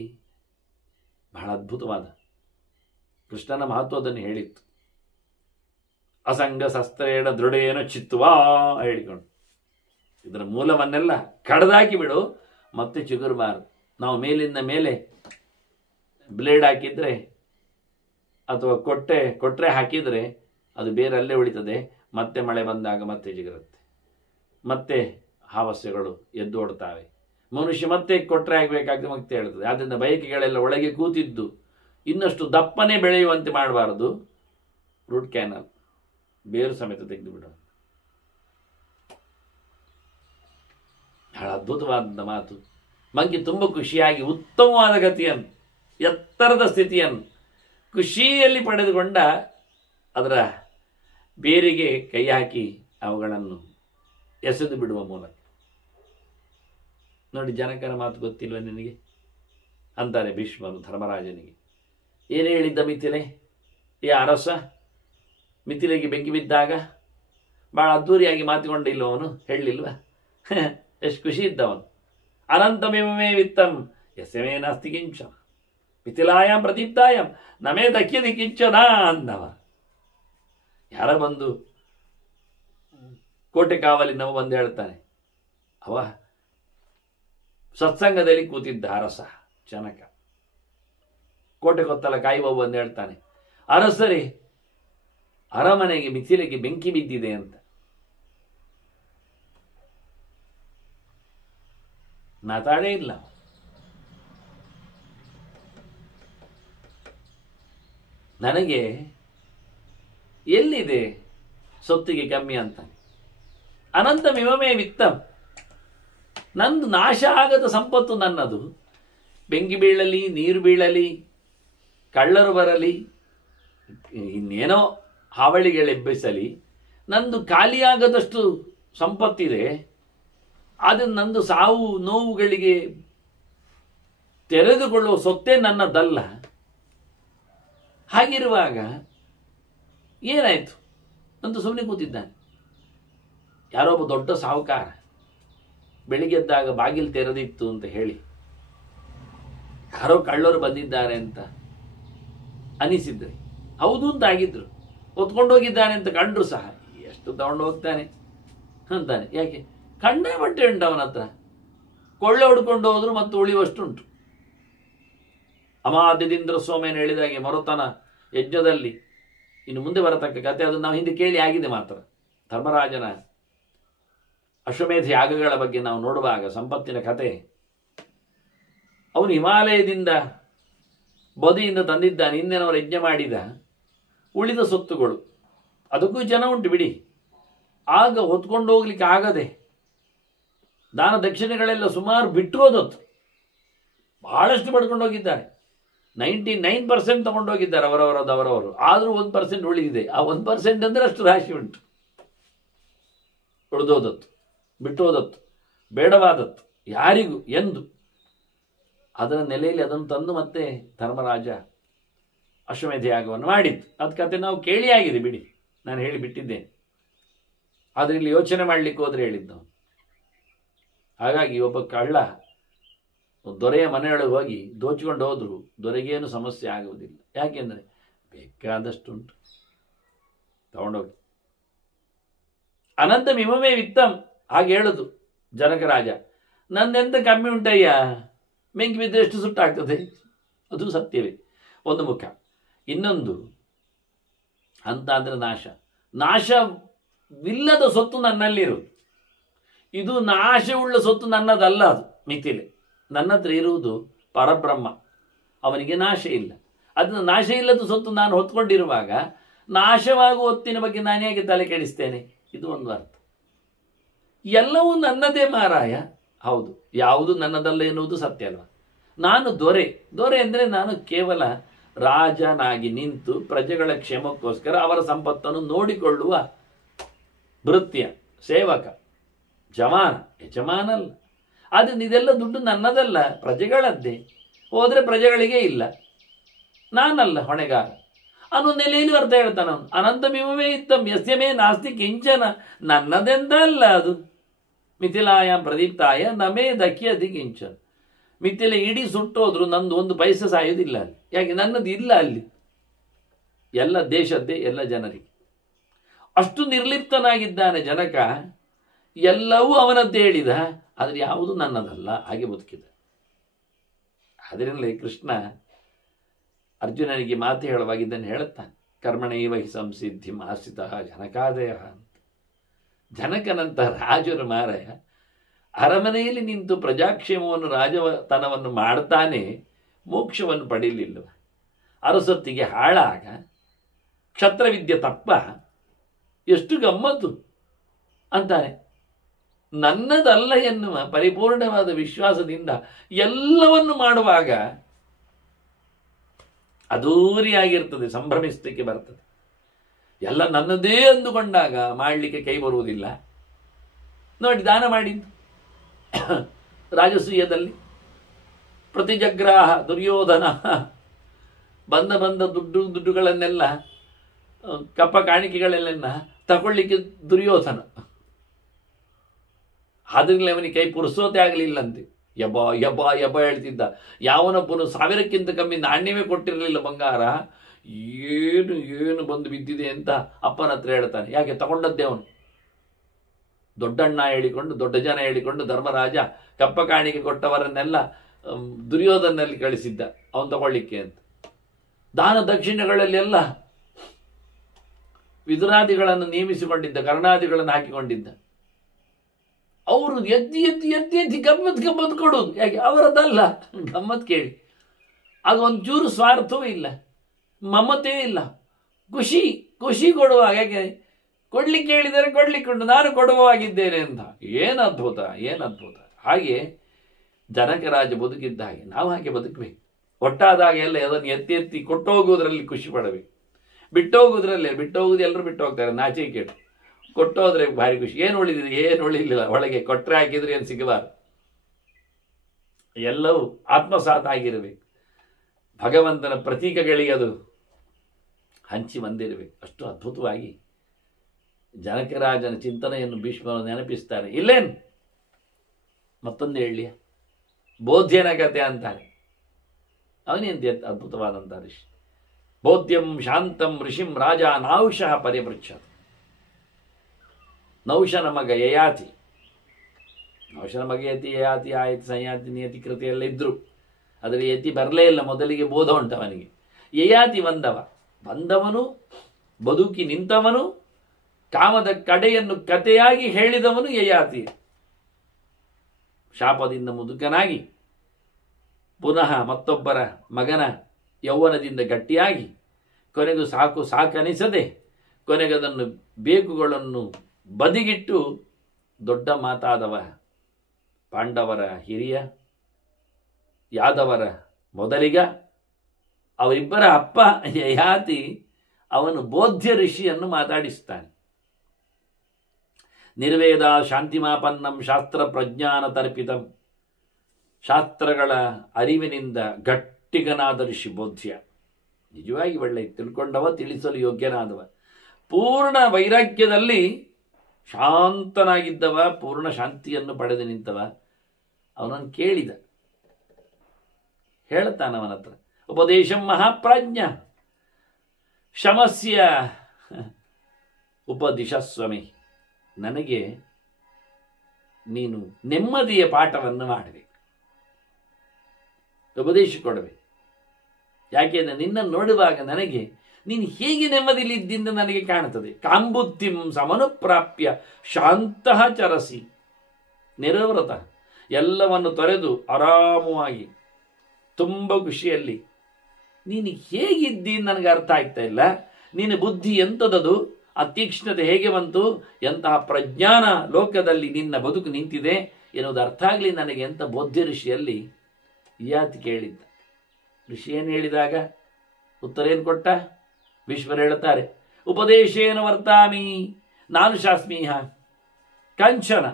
ಬಹಳ ಅದ್ಭುತವಾದ ಕೃಷ್ಣನ ಮಹತ್ವ ಅದನ್ನು ಹೇಳಿತ್ತು. ಅಸಂಗ ಶಸ್ತ್ರೇಣ ದೃಢೇನ ಚಿತ್ವಾ ಹೇಳಿಕೊಂಡು ಇದರ ಮೂಲವನ್ನೆಲ್ಲ ಕಡ್ದಾಕಿ ಬಿಡು, ಮತ್ತೆ ಚಿಗುರಬಾರದು. ನಾವು ಮೇಲಿಂದ ಮೇಲೆ ಬ್ಲೇಡ್ ಹಾಕಿದ್ರೆ ಅಥವಾ ಕೊಟ್ರೆ ಹಾಕಿದರೆ ಅದು ಬೇರಲ್ಲೇ ಉಳಿತದೆ. ಮತ್ತೆ ಮಳೆ ಬಂದಾಗ ಮತ್ತೆ ಚಿಗುರುತ್ತೆ, ಮತ್ತೆ ಹಾವಸ್ಯಗಳು ಎದ್ದೋಡ್ತಾವೆ. ಮನುಷ್ಯ ಮತ್ತೆ ಕೊಟ್ರೆ ಆಗಬೇಕಾಗ್ತದೆ ಮತ್ತೆ ಹೇಳ್ತದೆ. ಆದ್ದರಿಂದ ಬಯಕೆಗಳೆಲ್ಲ ಒಳಗೆ ಕೂತಿದ್ದು ಇನ್ನಷ್ಟು ದಪ್ಪನೆ ಬೆಳೆಯುವಂತೆ ಮಾಡಬಾರದು. ರೂಟ್ ಕ್ಯಾನಲ್ ಬೇರು ಸಮೇತ ತೆಗೆದು ಬಿಡು. ಬಹಳ ಅದ್ಭುತವಾದ ಮಾತು. ಮಂಕಿ ತುಂಬ ಖುಷಿಯಾಗಿ ಉತ್ತಮವಾದ ಗತಿಯನ್ನು, ಎತ್ತರದ ಸ್ಥಿತಿಯನ್ನು ಖುಷಿಯಲ್ಲಿ ಪಡೆದುಕೊಂಡ ಅದರ ಬೇರಿಗೆ ಕೈ ಹಾಕಿ ಅವುಗಳನ್ನು ಎಸೆದು ಬಿಡುವ ಮೂಲಕ. ನೋಡಿ, ಜನಕನ ಮಾತು ಗೊತ್ತಿಲ್ವ ನಿನಗೆ ಅಂತಾರೆ ಭೀಷ್ಮರು ಧರ್ಮರಾಜನಿಗೆ. ಏನು ಹೇಳಿದ್ದ ಮಿಥಿಲೆ? ಈ ಅರಸ ಮಿಥಿಲೆಗೆ ಬೆಂಕಿ ಬಿದ್ದಾಗ ಭಾಳ ಅದ್ದೂರಿಯಾಗಿ ಮಾತುಕೊಂಡಿಲ್ಲ ಅವನು, ಹೇಳಲಿಲ್ವ? ಎಷ್ಟು ಖುಷಿ ಇದ್ದವನು. ಅನಂತಮೇವಮೇ ವಿತ್ತಂ ಯಸ್ಯವೇ ನಾಸ್ತಿ ಕಿಂಚನ ಮಿಥಿಲಾಯಾಂ ಪ್ರದೀಪ್ತಾಯಂ ನಮೇ ದಕ್ಯದಿ ಕಿಂಚನ ಅಂದವ. ಯಾರ ಬಂದು ಕೋಟೆ ಕಾವಲಿನವ ಬಂದು ಹೇಳ್ತಾನೆ, ಅವ ಸತ್ಸಂಗದಲ್ಲಿ ಕೂತಿದ್ದ ಅರಸ ಜನಕ. ಕೋಟೆ ಕೊತ್ತಲ ಕಾಯುವವು ಬಂದು ಹೇಳ್ತಾನೆ, ಅರಸರೇ, ಅರಮನೆಗೆ ಮಿಥಿಲೆಗೆ ಬೆಂಕಿ ಬಿದ್ದಿದೆ ಅಂತ. ಮಾತಾಡೇ ಇಲ್ಲ. ನನಗೆ ಎಲ್ಲಿದೆ ಸೊತ್ತಿಗೆ ಕಮ್ಮಿ ಅಂತ. ಅನಂತಮಿವಮೇ ವಿತ್ತಂ, ನಂದು ನಾಶ ಆಗದ ಸಂಪತ್ತು ನನ್ನದು. ಬೆಂಕಿ ಬೀಳಲಿ, ನೀರು ಬೀಳಲಿ, ಕಳ್ಳರು ಬರಲಿ, ಇನ್ನೇನೋ ಹಾವಳಿಗಳೆಬ್ಬಿಸಲಿ, ನಂದು ಖಾಲಿಯಾಗದಷ್ಟು ಸಂಪತ್ತಿದೆ. ಆದರೆ ನಂದು ಸಾವು ನೋವುಗಳಿಗೆ ತೆರೆದುಕೊಳ್ಳುವ ಸೊತ್ತೇ ನನ್ನದಲ್ಲ. ಹಾಗಿರುವಾಗ ಏನಾಯಿತು ಅಂತ ಸುಮ್ಮನೆ ಕೂತಿದ್ದಾನೆ. ಯಾರೋ ಒಬ್ಬ ದೊಡ್ಡ ಸಾಹುಕಾರ ಬೆಳಿಗ್ಗೆ ಎದ್ದಾಗ ಬಾಗಿಲು ತೆರೆದಿತ್ತು ಅಂತ ಹೇಳಿ ಯಾರೋ ಕಳ್ಳರು ಬಂದಿದ್ದಾರೆ ಅಂತ ಅನಿಸಿದ್ರೆ, ಹೌದು ಅಂತ ಆಗಿದ್ರು, ಹೊತ್ಕೊಂಡು ಹೋಗಿದ್ದಾನೆ ಅಂತ ಕಂಡ್ರು ಸಹ ಎಷ್ಟು ತಗೊಂಡು ಹೋಗ್ತಾನೆ ಅಂತಾನೆ. ಯಾಕೆ? ಕಂಡೇ ಬಟ್ಟೆ ಉಂಟು ಅವನ ಹತ್ರ. ಕೊಳ್ಳೆ ಹೊಡ್ಕೊಂಡು ಹೋದ್ರು ಮತ್ತು ಉಳಿಯುವಷ್ಟುಂಟು. ಅಮಾದ್ಯದಿಂದ್ರ ಸೋಮೇನು ಹೇಳಿದಾಗೆ ಮರುತನ ಯಜ್ಞದಲ್ಲಿ ಇನ್ನು ಮುಂದೆ ಬರತಕ್ಕ ಕತೆ, ಅದು ನಾವು ಹಿಂದೆ ಕೇಳಿ ಆಗಿದೆ ಮಾತ್ರ. ಧರ್ಮರಾಜನ ಅಶ್ವಮೇಧ ಯಾಗಗಳ ಬಗ್ಗೆ ನಾವು ನೋಡುವಾಗ ಸಂಪತ್ತಿನ ಕತೆ, ಅವನು ಹಿಮಾಲಯದಿಂದ ಬದಿಯಿಂದ ತಂದಿದ್ದಾನೆ, ಹಿಂದಿನವರು ಯಜ್ಞ ಮಾಡಿದ ಉಳಿದ ಸೊತ್ತುಗಳು, ಅದಕ್ಕೂ ಜನ ಉಂಟು ಬಿಡಿ. ಆಗ ಹೊತ್ಕೊಂಡು ಹೋಗ್ಲಿಕ್ಕೆ ಆಗದೆ ದಾನ ದಕ್ಷಿಣೆಗಳೆಲ್ಲ ಸುಮಾರು ಬಿಟ್ಟು ಹೋದತ್ತು. ಬಹಳಷ್ಟು ಪಡ್ಕೊಂಡು ಹೋಗಿದ್ದಾರೆ. 99% ತಗೊಂಡೋಗಿದ್ದಾರೆ ಅವರವರು. ಆದರೂ 1% ಉಳಿದಿದೆ. ಆ 1% ಅಂದರೆ ಅಷ್ಟು ರಾಶಿ ಉಂಟು. ಉಳಿದೋದತ್ತು, ಬಿಟ್ಟು ಹೋದತ್ತು, ಬೇಡವಾದತ್ತು ಯಾರಿಗೂ ಎಂದು ಅದರ ನೆಲೆಯಲ್ಲಿ ಅದನ್ನು ತಂದು ಮತ್ತೆ ಧರ್ಮರಾಜ ಅಶ್ವಮೇಧ ಯಾಗವನ್ನು ಮಾಡಿದ್ದು. ಅದ ಕತೆ ನಾವು ಕೇಳಿ ಆಗಿದೆ ಬಿಡಿ, ನಾನು ಹೇಳಿ ಬಿಟ್ಟಿದ್ದೇನೆ. ಆದರೆ ಇಲ್ಲಿ ಯೋಚನೆ ಮಾಡಲಿಕ್ಕೆ ಹೋದರೆ ಹೇಳಿದ್ದು. ಹಾಗಾಗಿ ಒಬ್ಬ ಕಳ್ಳ ದೊರೆಯ ಮನೆಯೊಳಗೆ ಹೋಗಿ ದೋಚಿಕೊಂಡು ಹೋದ್ರು ದೊರೆಗೇನು ಸಮಸ್ಯೆ ಆಗುವುದಿಲ್ಲ. ಯಾಕೆಂದರೆ ಬೇಕಾದಷ್ಟುಂಟು, ತಗೊಂಡೋಗಿ. ಅನಂತ ಮಿಮಮೇ ವಿತ್ತಂ, ಹಾಗೆ ಹೇಳುದು ಜನಕರಾಜ. ನಂದೆಂತ ಕಮ್ಮಿ ಉಂಟಯ್ಯ, ಬೆಂಕಿ ಬಿದ್ದರೆ ಎಷ್ಟು ಸುಟ್ಟಾಗ್ತದೆ, ಅದು ಸತ್ಯವೇ. ಒಂದು ಮುಖ. ಇನ್ನೊಂದು ಅಂತ ಅಂದರೆ ನಾಶವಿಲ್ಲದ ಸೊತ್ತು ನನ್ನಲ್ಲಿರುವುದು. ಇದು ನಾಶವುಳ್ಳ ಸೊತ್ತು ನನ್ನದಲ್ಲ. ಅದು ಮಿಥಿಲೆ. ನನ್ನ ಹತ್ರ ಇರುವುದು ಪರಬ್ರಹ್ಮ, ಅವನಿಗೆ ನಾಶ ಇಲ್ಲ. ಅದನ್ನು ನಾಶ ಇಲ್ಲದ ಸೊತ್ತು ನಾನು ಹೊತ್ಕೊಂಡಿರುವಾಗ ನಾಶವಾಗುವ ಹೊತ್ತಿನ ಬಗ್ಗೆ ನಾನು ಹೇಗೆ ತಲೆ ಕೆಡಿಸ್ತೇನೆ? ಇದು ಒಂದು ಅರ್ಥ. ಎಲ್ಲವೂ ನನ್ನದೇ ಮಾರಾಯ. ಹೌದು, ಯಾವುದು ನನ್ನದಲ್ಲ ಎನ್ನುವುದು ಸತ್ಯ ಅಲ್ವಾ? ನಾನು ದೊರೆ ಅಂದರೆ ನಾನು ಕೇವಲ ರಾಜನಾಗಿ ನಿಂತು ಪ್ರಜೆಗಳ ಕ್ಷೇಮಕ್ಕೋಸ್ಕರ ಅವರ ಸಂಪತ್ತನ್ನು ನೋಡಿಕೊಳ್ಳುವ ಭೃತ್ಯ, ಸೇವಕ, ಜವಾನ, ಯಜಮಾನಲ್ಲ. ಆದರೆ ಇದೆಲ್ಲ ದುಡ್ಡು ನನ್ನದಲ್ಲ, ಪ್ರಜೆಗಳದ್ದೇ. ಹೋದರೆ ಪ್ರಜೆಗಳಿಗೆ ಇಲ್ಲ, ನಾನಲ್ಲ ಹೊಣೆಗಾರ ಅನ್ನೋ ನೆಲೆಯಲ್ಲಿ ಅರ್ಥ ಹೇಳ್ತಾನ ಅವನು. ಅನಂತ ಮಿಮಮೇ ಇತ್ತಂ ಯಸ್ಯಮೇ ನಾಸ್ತಿ ಕಿಂಚನ, ನನ್ನದೆಂದ ಅಲ್ಲ ಅದು. ಮಿಥಿಲಾಯಾಂ ಪ್ರದೀಪ್ತಾಯ ನಮೇ ದಕ್ಯತಿ ಕಿಂಚನ. ಮಿಥಿಲೆ ಇಡೀ ಸುಟ್ಟೋದ್ರು ನಂದು ಒಂದು ಪೈಸೆ ಸಾಯೋದಿಲ್ಲ ಅಲ್ಲಿ. ಯಾಕೆ? ನನ್ನದು ಇಲ್ಲ ಅಲ್ಲಿ. ಎಲ್ಲ ದೇಶದ್ದೇ, ಎಲ್ಲ ಜನರಿಗೆ. ಅಷ್ಟು ನಿರ್ಲಿಪ್ತನಾಗಿದ್ದಾನೆ ಜನಕ. ಎಲ್ಲವೂ ಅವನದ್ದೇ ಹೇಳಿದ, ಆದರೆ ಯಾವುದು ನನ್ನದಲ್ಲ, ಹಾಗೆ ಬದುಕಿದ. ಅದರಿಂದಲೇ ಕೃಷ್ಣ ಅರ್ಜುನನಿಗೆ ಮಾತು ಹೇಳುವಾಗ ಇದನ್ನು ಹೇಳುತ್ತಾನೆ. ಕರ್ಮಣೈವ ಹಿ ಸಂಸಿದ್ಧಿ ಆಶ್ರಿತ ಜನಕಾದಯ ಅಂತ. ಜನಕನಂತ ರಾಜರು ಮಾರಾಯ ಅರಮನೆಯಲ್ಲಿ ನಿಂತು ಪ್ರಜಾಕ್ಷೇಮವನ್ನು, ರಾಜತನವನ್ನು ಮಾಡ್ತಾನೆ, ಮೋಕ್ಷವನ್ನು ಪಡೀಲಿಲ್ಲವ. ಅರಸೊತ್ತಿಗೆ ಹಾಳಾಗ ಕ್ಷತ್ರವಿದ್ಯೆ ತಪ್ಪ, ಎಷ್ಟು ಗಮ್ಮತ್ತು ಅಂತಾನೆ. ನನ್ನದಲ್ಲ ಎನ್ನುವ ಪರಿಪೂರ್ಣವಾದ ವಿಶ್ವಾಸದಿಂದ ಎಲ್ಲವನ್ನು ಮಾಡುವಾಗ ಅದ್ದೂರಿಯಾಗಿರ್ತದೆ, ಸಂಭ್ರಮಿಸಲಿಕ್ಕೆ ಬರ್ತದೆ. ಎಲ್ಲ ನನ್ನದೇ ಅಂದುಕೊಂಡಾಗ ಮಾಡಲಿಕ್ಕೆ ಕೈ ಬರುವುದಿಲ್ಲ. ನೋಡಿ, ದಾನ ಮಾಡಿದ್ದು ರಾಜಸೂಯದಲ್ಲಿ ಪ್ರತಿಜಗ್ರಾಹ ದುರ್ಯೋಧನ ಬಂದ ದುಡ್ಡುಗಳನ್ನೆಲ್ಲ, ಕಪ್ಪ ಕಾಣಿಕೆಗಳನ್ನೆಲ್ಲ ತಗೊಳ್ಳಿಕ್ಕೆ ದುರ್ಯೋಧನ. ಆದ್ರಿಂದ ಅವನಿಗೆ ಕೈ ಪುರುಸೋತೆ ಆಗಲಿಲ್ಲಂತೆ. ಯಬ ಹೇಳ್ತಿದ್ದ. ಯಾವನೊಬ್ಬನು 1000ಕ್ಕಿಂತ ಕಮ್ಮಿ ನಾಣ್ಯವೇ ಕೊಟ್ಟಿರಲಿಲ್ಲ ಬಂಗಾರ. ಏನು ಬಂದು ಬಿದ್ದಿದೆ ಅಂತ ಅಪ್ಪನ ಹತ್ರ ಹೇಳ್ತಾನೆ. ಯಾಕೆ? ತಗೊಂಡದ್ದೇ ಅವನು. ದೊಡ್ಡಣ್ಣ ಹೇಳಿಕೊಂಡು, ದೊಡ್ಡ ಜನ ಹೇಳಿಕೊಂಡು ಧರ್ಮರಾಜ ಕಪ್ಪ ಕಾಣಿಕೆ ಕೊಟ್ಟವರನ್ನೆಲ್ಲ ದುರ್ಯೋಧನಲ್ಲಿ ಕಳಿಸಿದ್ದ ಅವನು ತಗೊಳ್ಳಿಕ್ಕೆ ಅಂತ. ದಾನ ದಕ್ಷಿಣೆಗಳಲ್ಲೆಲ್ಲ ವಿದುರಾದಿಗಳನ್ನು ನೇಮಿಸಿಕೊಂಡಿದ್ದ, ಕರ್ಣಾದಿಗಳನ್ನು ಹಾಕಿಕೊಂಡಿದ್ದ. ಅವರು ಎತ್ತಿ ಗಮ್ಮತ್ ಕೊಡೋದು. ಯಾಕೆ? ಅವರದಲ್ಲ, ಗಮ್ಮತ್ ಕೇಳಿ. ಆಗ ಒಂಚೂರು ಸ್ವಾರ್ಥವೂ ಇಲ್ಲ, ಮಮತೆ ಇಲ್ಲ, ಖುಷಿ ಕೊಡುವಾಗ. ಯಾಕೆ? ಕೊಡ್ಲಿಕ್ಕೆ ಹೇಳಿದರೆ ಕೊಡ್ಲಿಕ್ಕೆ ಉಂಟು, ನಾನು ಕೊಡುವಾಗಿದ್ದೇನೆ ಅಂತ. ಏನು ಅದ್ಭುತ. ಹಾಗೆ ಜನಕರಾಜ ಬದುಕಿದ್ದ ಹಾಗೆ ನಾವು ಹಾಗೆ ಬದುಕಬೇಕು. ಒಟ್ಟಾದಾಗ ಎಲ್ಲ ಅದನ್ನು ಎತ್ತಿ ಕೊಟ್ಟು ಹೋಗುವುದರಲ್ಲಿ ಖುಷಿ ಪಡಬೇಕು. ಬಿಟ್ಟು ಹೋಗುವುದು ಎಲ್ಲರೂ ಬಿಟ್ಟು ಹೋಗ್ತಾರೆ, ನಾಚಿಕೆ ಕೇಳು. ಕೊಟ್ಟೋದ್ರೆ ಭಾರಿ ಖುಷಿ. ಏನು ಉಳಿಲಿಲ್ಲ ಒಳಗೆ, ಕೊಟ್ಟರೆ ಹಾಕಿದ್ರೆ ಏನು ಸಿಗಬಾರ್ದು. ಎಲ್ಲವೂ ಆತ್ಮಸಾತ ಆಗಿರಬೇಕು. ಭಗವಂತನ ಪ್ರತೀಕಗಳಿಗೆ ಅದು ಹಂಚಿ ಬಂದಿರಬೇಕು. ಅಷ್ಟು ಅದ್ಭುತವಾಗಿ ಜನಕರಾಜನ ಚಿಂತನೆಯನ್ನು ಭೀಷ್ಮರು ನೆನಪಿಸ್ತಾರೆ. ಇಲ್ಲೇನು ಮತ್ತೊಂದು ಹೇಳಲಿಯ, ಬೋಧ್ಯನ ಕಥೆ ಅಂತಾರೆ. ಅವನೇಂತ ಅದ್ಭುತವಾದಂಥ ಋಷಿ. ಬೋಧ್ಯಂ ಶಾಂತಂ ಋಷಿಂ ರಾಜ ನಾವುಷಃ ಪರಿಪೃಚ್ಛತ್. ನೌಶನ ಮಗ ಯಯಾತಿ ಅವಶನ ಬಗೆ ಯತಿ ಯಾತಿ ಆಯತಿ ಸಂಯಾತಿ ನಿಯತಿ ಕೃತಿ ಎಲ್ಲ ಇದ್ರು, ಅದರಲ್ಲಿ ಯತಿ ಬರಲೇ ಇಲ್ಲ. ಮೊದಲಿಗೆ ಬೋಧ ಉಂಟವನಿಗೆ. ಯಯಾತಿ ಬಂದವನು ಬದುಕಿ ನಿಂತವನು, ಕಾಮದ ಕಡೆಯನ್ನು ಕತೆಯಾಗಿ ಹೇಳಿದವನು ಯಯಾತಿ. ಶಾಪದಿಂದ ಮುದುಕನಾಗಿ ಪುನಃ ಮತ್ತೊಬ್ಬರ ಮಗನ ಯೌವನದಿಂದ ಗಟ್ಟಿಯಾಗಿ ಕೊನೆಗೂ ಸಾಕನಿಸದೆ ಕೊನೆಗದನ್ನು ಬೇಕುಗಳನ್ನು ಬದಿಗಿಟ್ಟು ದೊಡ್ಡ ಮಾತಾದವ, ಪಾಂಡವರ ಹಿರಿಯ, ಯಾದವರ ಮೊದಲಿಗ, ಅವರಿಬ್ಬರ ಅಪ್ಪ ಯಯಾತಿ ಅವನು ಬೋಧ್ಯ ಋಷಿಯನ್ನು ಮಾತಾಡಿಸ್ತಾನೆ. ನಿರ್ವೇದ ಶಾಂತಿಮಾಪನ್ನಂ ಶಾಸ್ತ್ರ ಪ್ರಜ್ಞಾನ ತರ್ಪಿತಂ, ಶಾಸ್ತ್ರಗಳ ಅರಿವಿನಿಂದ ಗಟ್ಟಿಗನಾದ ಋಷಿ ಬೋಧ್ಯ. ನಿಜವಾಗಿ ಒಳ್ಳೆ ತಿಳ್ಕೊಂಡವ, ತಿಳಿಸಲು ಯೋಗ್ಯನಾದವ, ಪೂರ್ಣ ವೈರಾಗ್ಯದಲ್ಲಿ ಶಾಂತನಾಗಿದ್ದವ, ಪೂರ್ಣ ಶಾಂತಿಯನ್ನು ಪಡೆದು ನಿಂತವ. ಅವನನ್ನು ಕೇಳಿದ, ಹೇಳ್ತಾನವನ ಹತ್ರ, ಉಪದೇಶಂ ಮಹಾಪ್ರಾಜ್ಞ ಶಮಸ್ಯ ಉಪದಿಶಸ್ವಮಿ, ನನಗೆ ನೀನು ನೆಮ್ಮದಿಯ ಪಾಠವನ್ನು ಮಾಡಬೇಕು, ಉಪದೇಶ ಕೊಡಬೇಕು. ಯಾಕೆಂದರೆ ನಿನ್ನನ್ನು ನೋಡುವಾಗ ನನಗೆ ನೀನು ಹೇಗೆ ನೆಮ್ಮದಿಲಿದ್ದಿಂದ ನನಗೆ ಕಾಣುತ್ತದೆ. ಕಾಂಬುದ್ಧಿಂ ಸಮನುಪ್ರಾಪ್ಯ ಶಾಂತಃ ಚರಸಿ, ನಿರವೃತ, ಎಲ್ಲವನ್ನು ತೊರೆದು ಆರಾಮವಾಗಿ ತುಂಬ ಖುಷಿಯಲ್ಲಿ ನೀನು ಹೇಗಿದ್ದಿ ನನಗೆ ಅರ್ಥ ಆಗ್ತಾ ಇಲ್ಲ. ನೀನು ಬುದ್ಧಿ ಎಂಥದದು, ಅತೀಕ್ಷ್ಣತೆ ಹೇಗೆ ಬಂತು, ಎಂತಹ ಪ್ರಜ್ಞಾನ ಲೋಕದಲ್ಲಿ ನಿನ್ನ ಬದುಕು ನಿಂತಿದೆ ಎನ್ನುವುದು ಅರ್ಥ ಆಗಲಿ ನನಗೆ ಅಂತ ಬೋಧ್ಯ ಋಷಿಯಲ್ಲಿ ಯಾತಿ ಕೇಳಿದ್ದ. ಋಷಿ ಏನು ಹೇಳಿದಾಗ ಉತ್ತರ ಏನು ಕೊಟ್ಟ? ವಿಶ್ವರು ಹೇಳುತ್ತಾರೆ, ಉಪದೇಶೇನ ವರ್ತಾಮಿ ನಾನು ಶಾಸ್ಮೀಹ ಕಂಚನ,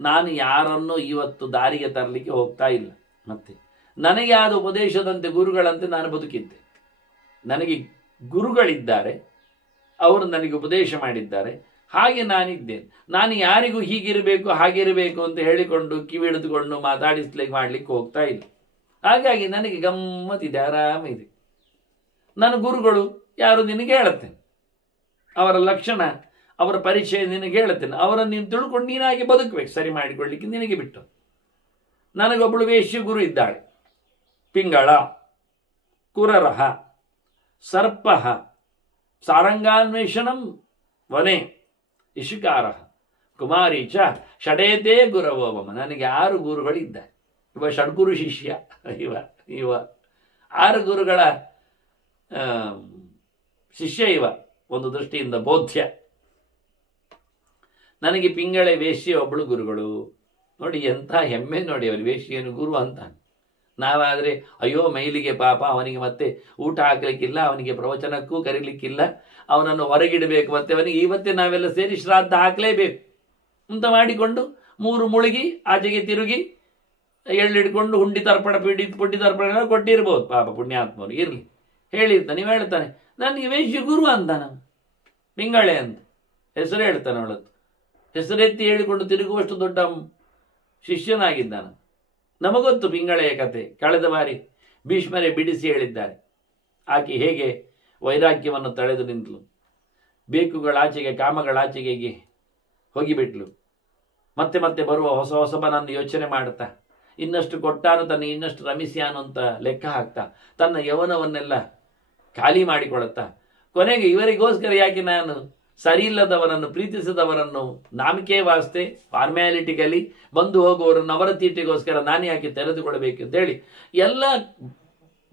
ನಾನು ಯಾರನ್ನೂ ಇವತ್ತು ದಾರಿಗೆ ತರಲಿಕ್ಕೆ ಹೋಗ್ತಾ ಇಲ್ಲ. ಮತ್ತೆ ನನಗೆ ಆದ ಉಪದೇಶದಂತೆ ಗುರುಗಳಂತೆ ನಾನು ಬದುಕಿದ್ದೆ. ನನಗೆ ಗುರುಗಳಿದ್ದಾರೆ, ಅವರು ನನಗೆ ಉಪದೇಶ ಮಾಡಿದ್ದಾರೆ, ಹಾಗೆ ನಾನಿದ್ದೇನೆ. ನಾನು ಯಾರಿಗೂ ಹೀಗಿರಬೇಕು ಹಾಗಿರಬೇಕು ಅಂತ ಹೇಳಿಕೊಂಡು ಕಿವಿ ಹಿಡಿದುಕೊಂಡು ಮಾತಾಡಿಸ್ಲಿಕ್ಕೆ ಮಾಡಲಿಕ್ಕೆ ಹೋಗ್ತಾ ಇಲ್ಲ. ಹಾಗಾಗಿ ನನಗೆ ಗಮ್ಮತ್ತಿದೆ, ಆರಾಮಿದೆ. ನನ್ನ ಗುರುಗಳು ಯಾರು ನಿನಗೆ ಹೇಳುತ್ತೇನೆ, ಅವರ ಲಕ್ಷಣ ಅವರ ಪರಿಚಯ ನಿನಗೆ ಹೇಳುತ್ತೇನೆ, ಅವರನ್ನು ನೀನು ತಿಳ್ಕೊಂಡು ನೀನಾಗಿ ಬದುಕಬೇಕು, ಸರಿ ಮಾಡಿಕೊಳ್ಳಿಕ್ಕೆ ನಿನಗೆ ಬಿಟ್ಟು. ನನಗೊಬ್ಬಳು ವೇಶ್ಯ ಗುರು ಇದ್ದಾಳೆ, ಪಿಂಗಳ, ಕುರರಹ, ಸರ್ಪ, ಸಾರಂಗಾನ್ವೇಷಣಂ ವನೆ, ಇಶುಕಾರ, ಕುಮಾರಿ ಚ ಷಡೇತೇ ಗುರವೋಮ. ನನಗೆ 6 ಗುರುಗಳಿದ್ದಾರೆ. ಇವ ಷಡ್ಗುರು ಶಿಷ್ಯ, ಇವ 6 ಗುರುಗಳ ಶಿಷ್ಯ ಇವ. ಒಂದು ದೃಷ್ಟಿಯಿಂದ ಬೋಧ್ಯ. ನನಗೆ ಪಿಂಗಳೆ ವೇಶ್ಯ ಒಬ್ಬಳು ಗುರುಗಳು. ನೋಡಿ ಎಂಥ ಹೆಮ್ಮೆ ನೋಡಿ, ಅವರು ವೇಶ್ಯನು ಗುರು ಅಂತ. ನಾವಾದರೆ ಅಯ್ಯೋ ಮೈಲಿಗೆ ಪಾಪ, ಅವನಿಗೆ ಮತ್ತೆ ಊಟ ಹಾಕ್ಲಿಕ್ಕಿಲ್ಲ, ಅವನಿಗೆ ಪ್ರವಚನಕ್ಕೂ ಕರೀಲಿಕ್ಕಿಲ್ಲ, ಅವನನ್ನು ಹೊರಗಿಡಬೇಕು, ಮತ್ತೆ ಅವನಿಗೆ ಇವತ್ತೇ ನಾವೆಲ್ಲ ಸೇರಿ ಶ್ರಾದ್ದ ಹಾಕಲೇಬೇಕು ಅಂತ ಮಾಡಿಕೊಂಡು 3 ಮುಳುಗಿ ಆಚೆಗೆ ತಿರುಗಿ ಎಳ್ಳಿಡ್ಕೊಂಡು ಹುಂಡಿ ತರ್ಪಣ ಪುಂಡಿ ತರ್ಪಣ ಕೊಟ್ಟಿರ್ಬೋದು ಪಾಪ ಪುಣ್ಯಾತ್ಮರು. ಇರಲಿ ಹೇಳಿರ್ತಾನೆ, ನೀವು ಹೇಳ್ತಾನೆ ನನಗೆ ವೇಶ್ಯ ಗುರು ಅಂತಾನ, ಪಿಂಗಳೆ ಅಂತ ಹೆಸರು ಹೇಳ್ತಾನೆ. ಅವಳತ್ತು ಹೆಸರೆತ್ತಿ ಹೇಳಿಕೊಂಡು ತಿರುಗುವಷ್ಟು ದೊಡ್ಡ ಶಿಷ್ಯನಾಗಿದ್ದಾನ. ನಮಗೊತ್ತು ಪಿಂಗಳೆಯ ಕತೆ, ಕಳೆದ ಬಾರಿ ಭೀಷ್ಮರೇ ಬಿಡಿಸಿ ಹೇಳಿದ್ದಾರೆ. ಆಕೆ ಹೇಗೆ ವೈರಾಗ್ಯವನ್ನು ತಳೆದು ನಿಂತಳು, ಬೇಕುಗಳಾಚೆಗೆ ಕಾಮಗಳಾಚೆಗೆ ಹೋಗಿಬಿಟ್ಲು. ಮತ್ತೆ ಮತ್ತೆ ಬರುವ ಹೊಸ ಹೊಸಬನನ್ನು ಯೋಚನೆ ಮಾಡುತ್ತಾ, ಇನ್ನಷ್ಟು ಕೊಟ್ಟಾನು ತನ್ನ ಇನ್ನಷ್ಟು ರಮಿಸ್ಯಾನು ಅಂತ ಲೆಕ್ಕ ಹಾಕ್ತಾ, ತನ್ನ ಯೌವನವನ್ನೆಲ್ಲ ಖಾಲಿ ಮಾಡಿಕೊಳ್ಳುತ್ತಾ, ಕೊನೆಗೆ ಇವರಿಗೋಸ್ಕರ ಯಾಕೆ ನಾನು ಸರಿಯಿಲ್ಲದವರನ್ನು ಪ್ರೀತಿಸಿದವರನ್ನು ನಾಮಿಕೆ ವಾಸ್ತೆ ಫಾರ್ಮ್ಯಾಲಿಟಿಗಲಿ ಬಂದು ಹೋಗುವವರನ್ನು ಅವರ ತೀಟಿಗೋಸ್ಕರ ನಾನು ಯಾಕೆ ತೆರೆದುಕೊಳ್ಬೇಕು ಅಂತೇಳಿ ಎಲ್ಲ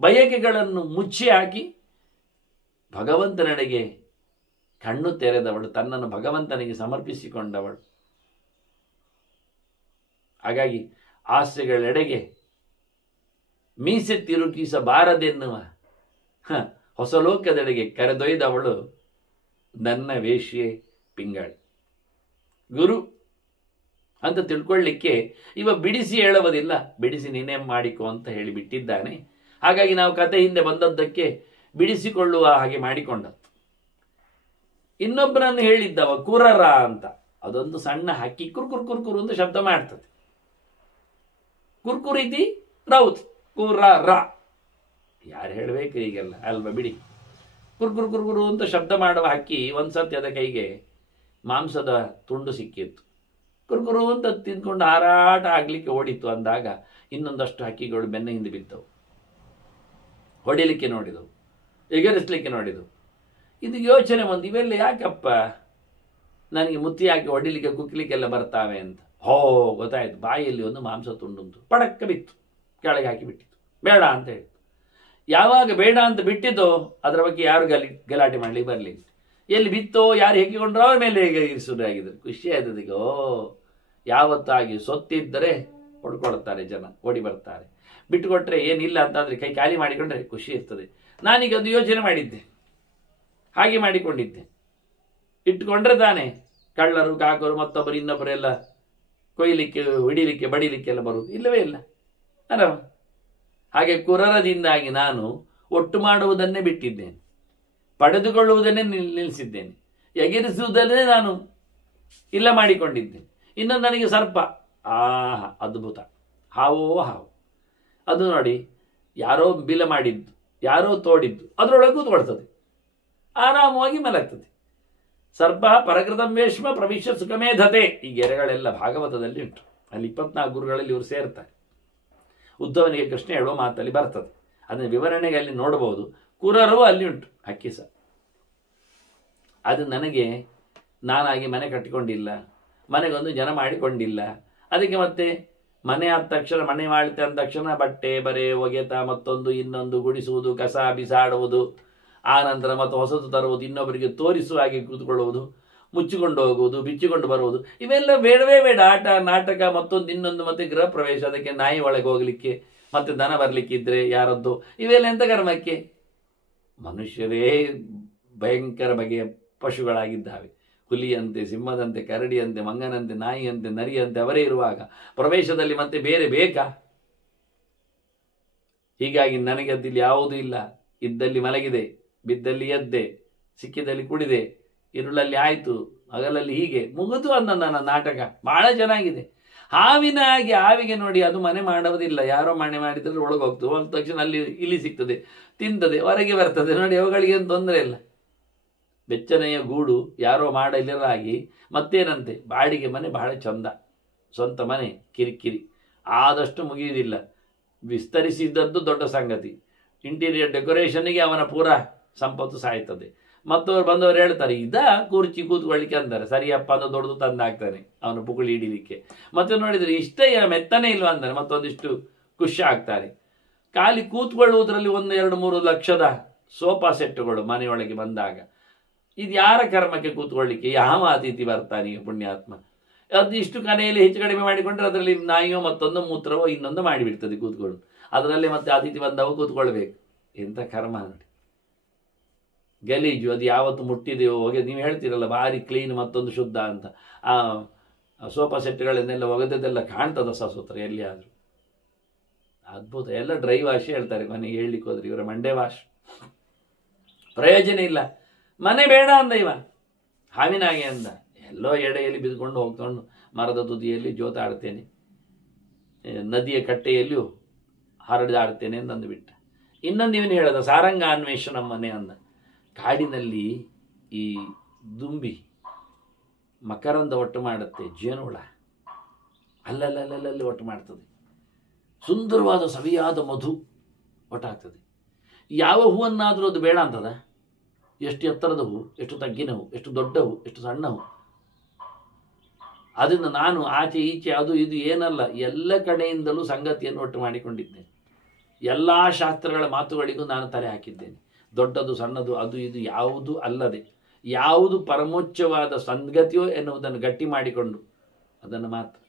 ಬಯಕೆಗಳನ್ನು ಮುಚ್ಚಿ ಹಾಕಿ ಭಗವಂತನೆಡೆಗೆ ಕಣ್ಣು ತೆರೆದವಳು, ತನ್ನನ್ನು ಭಗವಂತನಿಗೆ ಸಮರ್ಪಿಸಿಕೊಂಡವಳು. ಹಾಗಾಗಿ ಆಸೆಗಳೆಡೆಗೆ ಮೀಸೆ ತಿರುಗಿಸಬಾರದೆನ್ನುವ ಹೊಸ ಲೋಕದೆಡೆಗೆ ಕರೆದೊಯ್ದವಳು ನನ್ನ ವೇಶ್ಯೆ ಪಿಂಗಾಳಿ. ಗುರು ಅಂತ ತಿಳ್ಕೊಳ್ಳಿಕ್ಕೆ ಇವ ಬಿಡಿಸಿ ಹೇಳುವುದಿಲ್ಲ, ಬಿಡಿಸಿ ನೀನೇ ಮಾಡಿಕೊ ಅಂತ ಹೇಳಿಬಿಟ್ಟಿದ್ದಾನೆ. ಹಾಗಾಗಿ ನಾವು ಕತೆ ಹಿಂದೆ ಬಂದದ್ದಕ್ಕೆ ಬಿಡಿಸಿಕೊಳ್ಳುವ ಹಾಗೆ ಮಾಡಿಕೊಂಡದ್ದು. ಇನ್ನೊಬ್ಬರನ್ನು ಹೇಳಿದ್ದವ ಕುರರ ಅಂತ, ಅದೊಂದು ಸಣ್ಣ ಹಕ್ಕಿ ಕುರ್ಕುರ್ ಕುರ್ಕುರು ಅಂತ ಶಬ್ದ ಮಾಡ್ತದೆ. ಕುರ್ಕುರಿತಿ ರೌತ್ ಕುರರ, ಯಾರು ಹೇಳಬೇಕು ಈಗೆಲ್ಲ ಅಲ್ವಾ, ಬಿಡಿ. ಕುರ್ಕುರು ಕುರ್ಕುರು ಅಂತ ಶಬ್ದ ಮಾಡುವ ಹಕ್ಕಿ ಒಂದ್ಸತಿ ಅದ ಕೈಗೆ ಮಾಂಸದ ತುಂಡು ಸಿಕ್ಕಿತ್ತು. ಕುರುಕುರು ಅಂತ ತಿಂದ್ಕೊಂಡು ಹಾರಾಟ ಆಗಲಿಕ್ಕೆ ಓಡಿತು. ಅಂದಾಗ ಇನ್ನೊಂದಷ್ಟು ಹಕ್ಕಿಗಳು ಬೆನ್ನ ಹಿಂದೆ ಬಿದ್ದವು, ಹೊಡಿಲಿಕ್ಕೆ ನೋಡಿದವು, ಎಗರಿಸಲಿಕ್ಕೆ ನೋಡಿದವು. ಇದು ಯೋಚನೆ ಬಂದು, ಇವೆಲ್ಲ ಯಾಕಪ್ಪ ನನಗೆ ಮುತ್ತಿ ಹಾಕಿ ಹೊಡಿಲಿಕ್ಕೆ ಕುಕ್ಕಲಿಕ್ಕೆಲ್ಲ ಬರ್ತಾವೆ ಅಂತ. ಗೊತ್ತಾಯ್ತು, ಬಾಯಿಯಲ್ಲಿ ಒಂದು ಮಾಂಸ ತುಂಡುಂಟು, ಪಡಕ್ಕ ಬಿತ್ತು, ಕೆಳಗೆ ಹಾಕಿ ಬಿಟ್ಟಿತ್ತು, ಬೇಡ ಅಂತ ಹೇಳಿತು. ಯಾವಾಗ ಬೇಡ ಅಂತ ಬಿಟ್ಟಿದ್ದೋ ಅದರ ಬಗ್ಗೆ ಯಾರು ಗಲಾಟೆ ಮಾಡಲಿ ಬರಲಿ. ಎಲ್ಲಿ ಬಿತ್ತೋ ಯಾರು ಹೆಕ್ಕಿಕೊಂಡ್ರೋ ಅವ್ರ ಮೇಲೆ ಇರಿಸುವುದಾಗಿದ್ರು. ಖುಷಿ ಆಯ್ತದೀಗ. ಯಾವತ್ತಾಗಿ ಸೊತ್ತಿದ್ದರೆ ಹೊಡ್ಕೊಳ್ತಾರೆ ಜನ, ಓಡಿ ಬರ್ತಾರೆ. ಬಿಟ್ಟುಕೊಟ್ರೆ ಏನಿಲ್ಲ ಅಂತಂದರೆ ಕೈ ಖಾಲಿ ಮಾಡಿಕೊಂಡ್ರೆ ಖುಷಿ ಇರ್ತದೆ. ನಾನೀಗ ಅದು ಯೋಚನೆ ಮಾಡಿದ್ದೆ, ಹಾಗೆ ಮಾಡಿಕೊಂಡಿದ್ದೆ. ಇಟ್ಟುಕೊಂಡ್ರೆ ತಾನೆ ಕಳ್ಳರು ಕಾಕರು ಮತ್ತೊಬ್ಬರು ಇನ್ನೊಬ್ಬರೆಲ್ಲ ಕೊಯ್ಲಿಕ್ಕೆ ಹಿಡಿಲಿಕ್ಕೆ ಬಡಿಲಿಕ್ಕೆಲ್ಲ ಬರುವುದು ಇಲ್ಲವೇ ಇಲ್ಲ ಆರಾಮ. ಹಾಗೆ ಕುರರದಿಂದಾಗಿ ನಾನು ಒಟ್ಟು ಮಾಡುವುದನ್ನೇ ಬಿಟ್ಟಿದ್ದೇನೆ, ಪಡೆದುಕೊಳ್ಳುವುದನ್ನೇ ನಿಲ್ಲಿಸಿದ್ದೇನೆ, ಎಗರಿಸುವುದನ್ನೇ ನಾನು ಇಲ್ಲ ಮಾಡಿಕೊಂಡಿದ್ದೇನೆ. ಇನ್ನೊಂದು ನನಗೆ ಸರ್ಪ, ಅದ್ಭುತ, ಹಾವೋ ಹಾವು. ಅದು ನೋಡಿ, ಯಾರೋ ಬಿಲ ಮಾಡಿದ್ದು, ಯಾರೋ ತೋಡಿದ್ದು ಅದರೊಳಗೆ ಕೂತ್ಕೊಳ್ತದೆ, ಆರಾಮವಾಗಿ ಮಲಗ್ತದೆ. ಸರ್ಪ ಪರಕೃತಂ ವೇಶ್ಮ ಪ್ರವಿಶ್ಯ ಸುಖಮೇಧತೆ. ಈ ಗೆರೆಗಳೆಲ್ಲ ಭಾಗವತದಲ್ಲಿ ಉಂಟು. ಅಲ್ಲಿ 24 ಗುರುಗಳಲ್ಲಿ ಇವರು ಸೇರ್ತಾರೆ. ಉದ್ಧವನಿಗೆ ಕೃಷ್ಣ ಹೇಳುವ ಮಾತಲ್ಲಿ ಬರ್ತದೆ. ಅದನ್ನ ವಿವರಣೆಗೆ ಅಲ್ಲಿ ನೋಡಬಹುದು. ಕುರರು ಅಲ್ಲಿ ಉಂಟು, ಹಕ್ಕಿ ಸಹ. ಅದು ನನಗೆ ನಾನಾಗಿ ಮನೆ ಕಟ್ಟಿಕೊಂಡಿಲ್ಲ, ಮನೆಗೊಂದು ಜನ ಮಾಡಿಕೊಂಡಿಲ್ಲ. ಅದಕ್ಕೆ ಮತ್ತೆ ಮನೆ ಆದ ತಕ್ಷಣ, ಮನೆ ಮಾಡಿತೆ ಅಂದ ತಕ್ಷಣ ಬಟ್ಟೆ ಬರೆ ಒಗೆತ, ಮತ್ತೊಂದು ಇನ್ನೊಂದು ಗುಡಿಸುವುದು, ಕಸ ಬಿಸಾಡುವುದು, ಆ ನಂತರ ಮತ್ತೆ ಹೊಸದು ತರುವುದು, ಇನ್ನೊಬ್ಬರಿಗೆ ತೋರಿಸುವ ಹಾಗೆ ಕೂತ್ಕೊಳ್ಳುವುದು, ಮುಚ್ಚಿಕೊಂಡು ಹೋಗುವುದು, ಬಿಚ್ಚಿಕೊಂಡು ಬರುವುದು, ಇವೆಲ್ಲ ಬೇಡವೇ ಬೇಡ. ಆಟ ನಾಟಕ, ಮತ್ತೊಂದು ಇನ್ನೊಂದು, ಮತ್ತೆ ಗೃಹ ಪ್ರವೇಶ, ಅದಕ್ಕೆ ನಾಯಿ ಒಳಗೆ ಹೋಗ್ಲಿಕ್ಕೆ, ಮತ್ತೆ ದನ ಬರ್ಲಿಕ್ಕಿದ್ರೆ ಯಾರದ್ದು, ಇವೆಲ್ಲ ಎಂತ ಕರ್ಮಕ್ಕೆ? ಮನುಷ್ಯರೇ ಭಯಂಕರ ಬಗೆಯ ಪಶುಗಳಾಗಿದ್ದಾವೆ. ಹುಲಿಯಂತೆ, ಸಿಂಹದಂತೆ, ಕರಡಿಯಂತೆ, ಮಂಗನಂತೆ, ನಾಯಿಯಂತೆ, ನರಿಯಂತೆ ಅವರೇ ಇರುವಾಗ ಪ್ರವೇಶದಲ್ಲಿ ಮತ್ತೆ ಬೇರೆ ಬೇಕಾ? ಹೀಗಾಗಿ ನನಗೆ ಅದಿಲ್ಲಿ ಯಾವುದೂ ಇಲ್ಲ. ಇದ್ದಲ್ಲಿ ಮಲಗಿದೆ, ಬಿದ್ದಲ್ಲಿ ಎದ್ದೆ, ಸಿಕ್ಕಿದಲ್ಲಿ ಕುಡಿದೆ, ಇರುಳಲ್ಲಿ ಆಯಿತು, ಹಗಲಲ್ಲಿ ಹೀಗೆ ಮುಗಿದು ಅಂದ ನನ್ನ ನಾಟಕ. ಬಹಳ ಚೆನ್ನಾಗಿದೆ. ಹಾವಿನ ಹಾಗೆ, ಹಾವಿಗೆ ನೋಡಿ ಅದು ಮನೆ ಮಾಡುವುದಿಲ್ಲ. ಯಾರೋ ಮನೆ ಮಾಡಿದ್ರೆ ಒಳಗೆ ಹೋಗ್ತದೆ, ಹೋದ ತಕ್ಷಣ ಅಲ್ಲಿ ಇಲಿ ಸಿಗ್ತದೆ, ತಿಂತದೆ, ಹೊರಗೆ ಬರ್ತದೆ. ನೋಡಿ, ಅವುಗಳಿಗೆ ಏನು ತೊಂದರೆ ಇಲ್ಲ. ಬೆಚ್ಚನೆಯ ಗೂಡು ಯಾರೋ ಮಾಡಲಿರಾಗಿ ಮತ್ತೇನಂತೆ, ಬಾಡಿಗೆ ಮನೆ ಬಹಳ ಚಂದ, ಸ್ವಂತ ಮನೆ ಕಿರಿಕಿರಿ, ಆದಷ್ಟು ಮುಗಿಯುವುದಿಲ್ಲ. ವಿಸ್ತರಿಸಿದ್ದದ್ದು ದೊಡ್ಡ ಸಂಗತಿ. ಇಂಟೀರಿಯರ್ ಡೆಕೋರೇಷನ್ಗೆ ಅವನ ಪೂರ ಸಂಪತ್ತು ಸಾಯ್ತದೆ. ಮತ್ತವರು ಬಂದವರು ಹೇಳ್ತಾರೆ, ಕುರ್ಚಿ ಕೂತ್ಕೊಳ್ಳಿಕ್ಕೆ ಅಂತಾರೆ. ಸರಿಯಪ್ಪ, ಅದು ದೊಡ್ಡದು ತಂದು ಹಾಕ್ತಾನೆ ಅವನು ಪುಕುಳಿ ಹಿಡಿಲಿಕ್ಕೆ. ಮತ್ತೆ ನೋಡಿದರೆ ಇಷ್ಟೇ ಮೆತ್ತನೇ ಇಲ್ವಾ ಅಂತಾರೆ, ಮತ್ತೊಂದಿಷ್ಟು ಖುಷಿ ಆಗ್ತಾರೆ. ಖಾಲಿ ಕೂತ್ಕೊಳ್ಳುವುದರಲ್ಲಿ 1-2-3 ಲಕ್ಷದ ಸೋಫಾ ಸೆಟ್ಟುಗಳು ಮನೆಯೊಳಗೆ ಬಂದಾಗ ಇದು ಯಾರ ಕರ್ಮಕ್ಕೆ ಕೂತ್ಕೊಳ್ಳಿಕ್ಕೆ? ಯಾವ ಅತಿಥಿ ಬರ್ತಾನೆ ಪುಣ್ಯಾತ್ಮ? ಅದು ಇಷ್ಟು ಕನೆಯಲ್ಲಿ ಹೆಚ್ಚು ಕಡಿಮೆ ಮಾಡಿಕೊಂಡ್ರೆ ಅದರಲ್ಲಿ ನಾಯಿಯೋ ಮತ್ತೊಂದು ಮೂತ್ರವೋ ಇನ್ನೊಂದು ಮಾಡಿಬಿಡ್ತದೆ ಕೂತ್ಕೊಂಡು. ಅದರಲ್ಲಿ ಮತ್ತೆ ಅತಿಥಿ ಬಂದವ ಕೂತ್ಕೊಳ್ಬೇಕು. ಎಂಥ ಕರ್ಮ ನೋಡಿ, ಗಲೀಜು. ಅದು ಯಾವತ್ತು ಮುಟ್ಟಿದೆಯೋ ಹೋಗಿ, ನೀವು ಹೇಳ್ತೀರಲ್ಲ ಭಾರಿ ಕ್ಲೀನ್ ಮತ್ತೊಂದು ಶುದ್ಧ ಅಂತ. ಆ ಸೋಫಾ ಸೆಟ್ಗಳನ್ನೆಲ್ಲ ಒಗೆದದ್ದೆಲ್ಲ ಕಾಣ್ತದ ಸಸೂತ್ರ ಎಲ್ಲಿಯಾದರೂ. ಅದ್ಭುತ. ಎಲ್ಲ ಡ್ರೈ ವಾಶ್ ಹೇಳ್ತಾರೆ ಮನೆಗೆ, ಹೇಳಲಿಕ್ಕೆ ಹೋದ್ರೆ ಇವರ ಮಂಡೆ ವಾಶ್. ಪ್ರಯೋಜನ ಇಲ್ಲ. ಮನೆ ಬೇಡ ಅಂದ ಇವ, ಹಾವಿನಾಗೆ ಅಂದ. ಎಲ್ಲೋ ಎಡೆಯಲ್ಲಿ ಬಿದ್ದುಕೊಂಡು ಹೋಗ್ಕೊಂಡು ಮರದ ತುದಿಯಲ್ಲಿ ಜೋತಾಡ್ತೇನೆ, ನದಿಯ ಕಟ್ಟೆಯಲ್ಲಿಯೂ ಹರದಾಡ್ತೇನೆ ಅಂತಂದು ಬಿಟ್ಟ. ಇನ್ನೊಂದು ಇವನು ಹೇಳದ ಸಾರಂಗ ಅನ್ವೇಷಣ ಮನೆ ಅಂದ. ಕಾಡಿನಲ್ಲಿ ಈ ದುಂಬಿ ಮಕರಂದ ಒಟ್ಟು ಮಾಡುತ್ತೆ, ಜೇನುಹುಳ ಅಲ್ಲಲ್ಲಿ ಒಟ್ಟು ಮಾಡ್ತದೆ. ಸುಂದರವಾದ ಸವಿಯಾದ ಮಧು ಒಟ್ಟಾಗ್ತದೆ. ಯಾವ ಹೂವನ್ನಾದರೂ ಅದು ಬೇಡ ಅಂತದ? ಎಷ್ಟು ಎತ್ತರದ ಹೂ, ಎಷ್ಟು ತಗ್ಗಿನ ಹೂ, ಎಷ್ಟು ದೊಡ್ಡ ಹೂ, ಎಷ್ಟು ಸಣ್ಣ ಹೂ. ಅದನ್ನು ನಾನು ಆಚೆ ಈಚೆ ಅದು ಇದು ಏನಲ್ಲ, ಎಲ್ಲ ಕಡೆಯಿಂದಲೂ ಸಂಗತಿಯನ್ನು ಒಟ್ಟು ಮಾಡಿಕೊಂಡಿದ್ದೇನೆ. ಎಲ್ಲ ಶಾಸ್ತ್ರಗಳ ಮಾತುಗಳಿಗೂ ನಾನು ತಲೆ ಹಾಕಿದ್ದೇನೆ. ದೊಡ್ಡದು ಸಣ್ಣದು ಅದು ಇದು ಯಾವುದು ಅಲ್ಲದೆ, ಯಾವುದು ಪರಮೋಚ್ಚವಾದ ಸಂಗತಿಯೋ ಎನ್ನುವುದನ್ನು ಗಟ್ಟಿ ಮಾಡಿಕೊಂಡು ಅದನ್ನು ಮಾತ್ರ.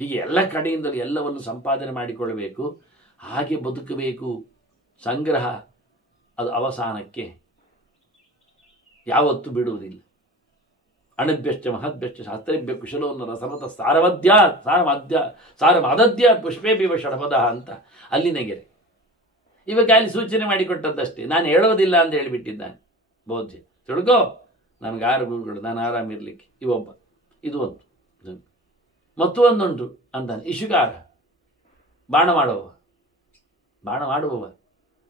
ಹೀಗೆ ಎಲ್ಲ ಕಡೆಯಿಂದಲೂ ಎಲ್ಲವನ್ನು ಸಂಪಾದನೆ ಮಾಡಿಕೊಳ್ಳಬೇಕು, ಹಾಗೆ ಬದುಕಬೇಕು. ಸಂಗ್ರಹ ಅದು ಅವಸಾನಕ್ಕೆ ಯಾವತ್ತೂ ಬಿಡುವುದಿಲ್ಲ. ಅಣಭ್ಯಶ್ಚ ಮಹದ್ಭ್ಯಶ್ಚ ಶಾಸ್ತ್ರೇಭ್ಯ ಕುಶಲೋನ್ನರ ಸಮತ ಸಾರಮದ್ಯ ಪುಷ್ಪೇಭಿವ ಷಡಪದ ಅಂತ ಅಲ್ಲಿನ ಗೆರೆ. ಇವಾಗ ಅಲ್ಲಿ ಸೂಚನೆ ಮಾಡಿಕೊಟ್ಟದ್ದಷ್ಟೇ, ನಾನು ಹೇಳೋದಿಲ್ಲ ಅಂತ ಹೇಳಿಬಿಟ್ಟಿದ್ದಾನೆ ಬೋಧ್ಯ. ತಿಳ್ಕೋ, ನನಗೆ 6 ಗುರುಗಳು, ನಾನು ಆರಾಮಿರ್ಲಿಕ್ಕೆ ಇವೊಬ್ಬ, ಇದು ಒಂದು ಮತ್ತು ಒಂದುಂಟು ಅಂತಾನೆ. ಇಶುಕಾರ, ಬಾಣ ಮಾಡುವವ,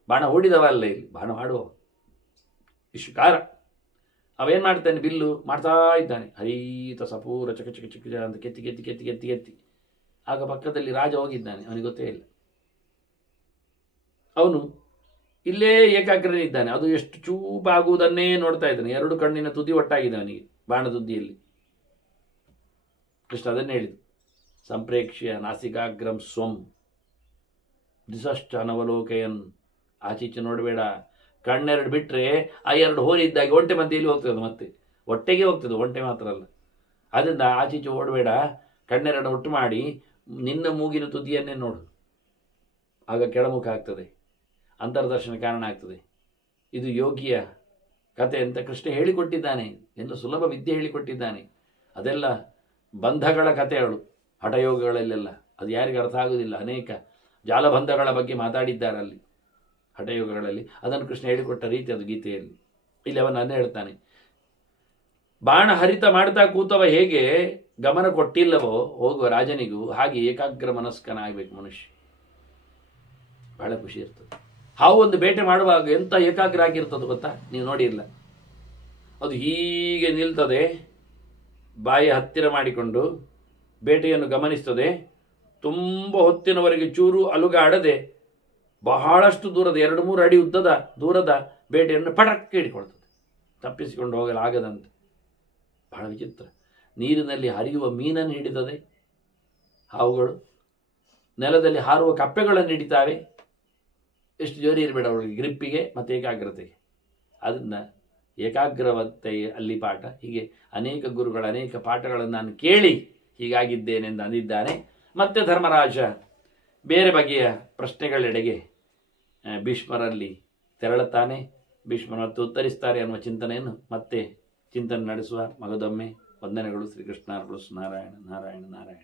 ಬಾಣ ಹೂಡಿದವ ಅಲ್ಲ, ಇಲ್ಲಿ ಬಾಣ ಮಾಡುವವ ಇಶುಕಾರ. ಅವೇನು ಮಾಡ್ತಾನೆ, ಬಿಲ್ಲು ಮಾಡ್ತಾ ಇದ್ದಾನೆ, ಹರೀತ ಸಪೂರ ಚಕ ಚಕ ಚಕ ಅಂತ ಕೆತ್ತಿ ಕೆತ್ತಿ ಕೆತ್ತಿ ಕೆತ್ತಿ ಕೆತ್ತಿ. ಆಗ ಪಕ್ಕದಲ್ಲಿ ರಾಜ ಹೋಗಿದ್ದಾನೆ, ಅವನಿಗೆ ಗೊತ್ತೇ ಇಲ್ಲ. ಅವನು ಇಲ್ಲೇ ಏಕಾಗ್ರನಿದ್ದಾನೆ, ಅದು ಎಷ್ಟು ಚೂಪಾಗುವುದನ್ನೇ ನೋಡ್ತಾ ಇದ್ದಾನೆ. 2 ಕಣ್ಣಿನ ತುದಿ ಒಟ್ಟಾಗಿದೆ ಅವನಿಗೆ, ಬಾಣದುದ್ದಿಯಲ್ಲಿ. ಕೃಷ್ಣ ಅದನ್ನೇ ಹೇಳಿದ್ದು, ಸಂಪ್ರೇಕ್ಷ್ಯ ನಾಸಿಕಾಗ್ರಂ ಸ್ವಂ ದಿಶಶ್ಚ ಅನವಲೋಕಯನ್. ಆಚೀಚೆ ನೋಡಬೇಡ, ಕಣ್ಣೆರಡು ಬಿಟ್ಟರೆ ಆ 2 ಹೋರಿ ಇದ್ದಾಗೆ ಒಂಟೆ ಮಧ್ಯೆಯಲ್ಲಿ ಹೋಗ್ತದೆ, ಮತ್ತೆ ಹೊಟ್ಟೆಗೆ ಹೋಗ್ತದೆ, ಒಂಟೆ ಮಾತ್ರ ಅಲ್ಲ. ಅದರಿಂದ ಆಚೀಚೆ ಓಡಬೇಡ, ಕಣ್ಣೆರಡು ಒಟ್ಟು ಮಾಡಿ ನಿನ್ನ ಮೂಗಿನ ತುದಿಯನ್ನೇ ನೋಡು, ಆಗ ಕೆಳಮುಖ ಆಗ್ತದೆ, ಅಂತರ್ದರ್ಶನ ಕಾರಣ ಆಗ್ತದೆ. ಇದು ಯೋಗಿಯ ಕತೆ ಅಂತ ಕೃಷ್ಣ ಹೇಳಿಕೊಟ್ಟಿದ್ದಾನೆ, ಎಲ್ಲ ಸುಲಭ ವಿದ್ಯೆ ಹೇಳಿಕೊಟ್ಟಿದ್ದಾನೆ. ಅದೆಲ್ಲ ಬಂಧಗಳ ಕಥೆಗಳು ಹಠಯೋಗಗಳಲ್ಲೆಲ್ಲ, ಅದು ಯಾರಿಗೆ ಅರ್ಥ ಆಗುವುದಿಲ್ಲ. ಅನೇಕ ಜಾಲಬಂಧಗಳ ಬಗ್ಗೆ ಮಾತಾಡಿದ್ದಾರೆ ಅಲ್ಲಿ ಹಠಯೋಗಗಳಲ್ಲಿ, ಅದನ್ನು ಕೃಷ್ಣ ಹೇಳಿಕೊಟ್ಟ ರೀತಿ ಅದು ಗೀತೆಯಲ್ಲಿ. ಇಲ್ಲಿ ಅವನನ್ನೇ ಹೇಳ್ತಾನೆ, ಬಾಣ ಹರಿತ ಮಾಡ್ತಾ ಕೂತವ ಹೇಗೆ ಗಮನ ಕೊಟ್ಟಿಲ್ಲವೋ ಹೋಗುವ ರಾಜನಿಗೂ, ಹಾಗೆ ಏಕಾಗ್ರ ಮನಸ್ಕನಾಗಬೇಕು ಮನುಷ್ಯ. ಬಹಳ ಖುಷಿ ಇರ್ತದೆ. ಹಾವು ಒಂದು ಬೇಟೆ ಮಾಡುವಾಗ ಎಂತ ಏಕಾಗ್ರ ಆಗಿರ್ತದೆ ಗೊತ್ತಾ, ನೀವು ನೋಡಿ ಇಲ್ಲ. ಅದು ಹೀಗೆ ನಿಲ್ತದೆ, ಬಾಯಿ ಹತ್ತಿರ ಮಾಡಿಕೊಂಡು ಬೇಟೆಯನ್ನು ಗಮನಿಸ್ತದೆ. ತುಂಬ ಹೊತ್ತಿನವರೆಗೆ ಚೂರು ಅಲುಗಾಡದೆ ಬಹಳಷ್ಟು ದೂರದ 2-3 ಅಡಿ ಉದ್ದದ ದೂರದ ಬೇಟೆಯನ್ನು ಪಟಕ್ಕೆ ಹಿಡಿಕೊಳ್ತದೆ, ತಪ್ಪಿಸಿಕೊಂಡು ಹೋಗಲಾಗದಂತೆ. ಬಹಳ ವಿಚಿತ್ರ. ನೀರಿನಲ್ಲಿ ಹರಿಯುವ ಮೀನನ್ನು ಹಿಡಿತದೆ ಹಾವುಗಳು, ನೆಲದಲ್ಲಿ ಹಾರುವ ಕಪ್ಪೆಗಳನ್ನು ಹಿಡಿತಾವೆ. ಎಷ್ಟು ಜೋರಿ ಇರಬೇಡ ಅವಳಿಗೆ, ಗ್ರಿಪ್ಪಿಗೆ ಮತ್ತು ಏಕಾಗ್ರತೆಗೆ. ಅದನ್ನು ಏಕಾಗ್ರವತ್ತೆ ಅಲ್ಲಿ ಪಾಠ. ಹೀಗೆ ಅನೇಕ ಗುರುಗಳ ಅನೇಕ ಪಾಠಗಳನ್ನು ನಾನು ಕೇಳಿ ಹೀಗಾಗಿದ್ದೇನೆಂದು ಅಂದಿದ್ದಾನೆ. ಮತ್ತೆ ಧರ್ಮರಾಜ ಬೇರೆ ಬಗೆಯ ಪ್ರಶ್ನೆಗಳೆಡೆಗೆ ಭೀಷ್ಮರಲ್ಲಿ ತೆರಳುತ್ತಾನೆ. ಭೀಷ್ಮರ ಮತ್ತೆ ಉತ್ತರಿಸ್ತಾರೆ ಅನ್ನುವ ಚಿಂತನೆಯನ್ನು ಮತ್ತೆ ಚಿಂತನೆ ನಡೆಸುವ. ಮಗದೊಮ್ಮೆ ವಂದನೆಗಳು. ಶ್ರೀಕೃಷ್ಣ ಅರ್ಪಣಮಸ್ತು. ನಾರಾಯಣ ನಾರಾಯಣ ನಾರಾಯಣ.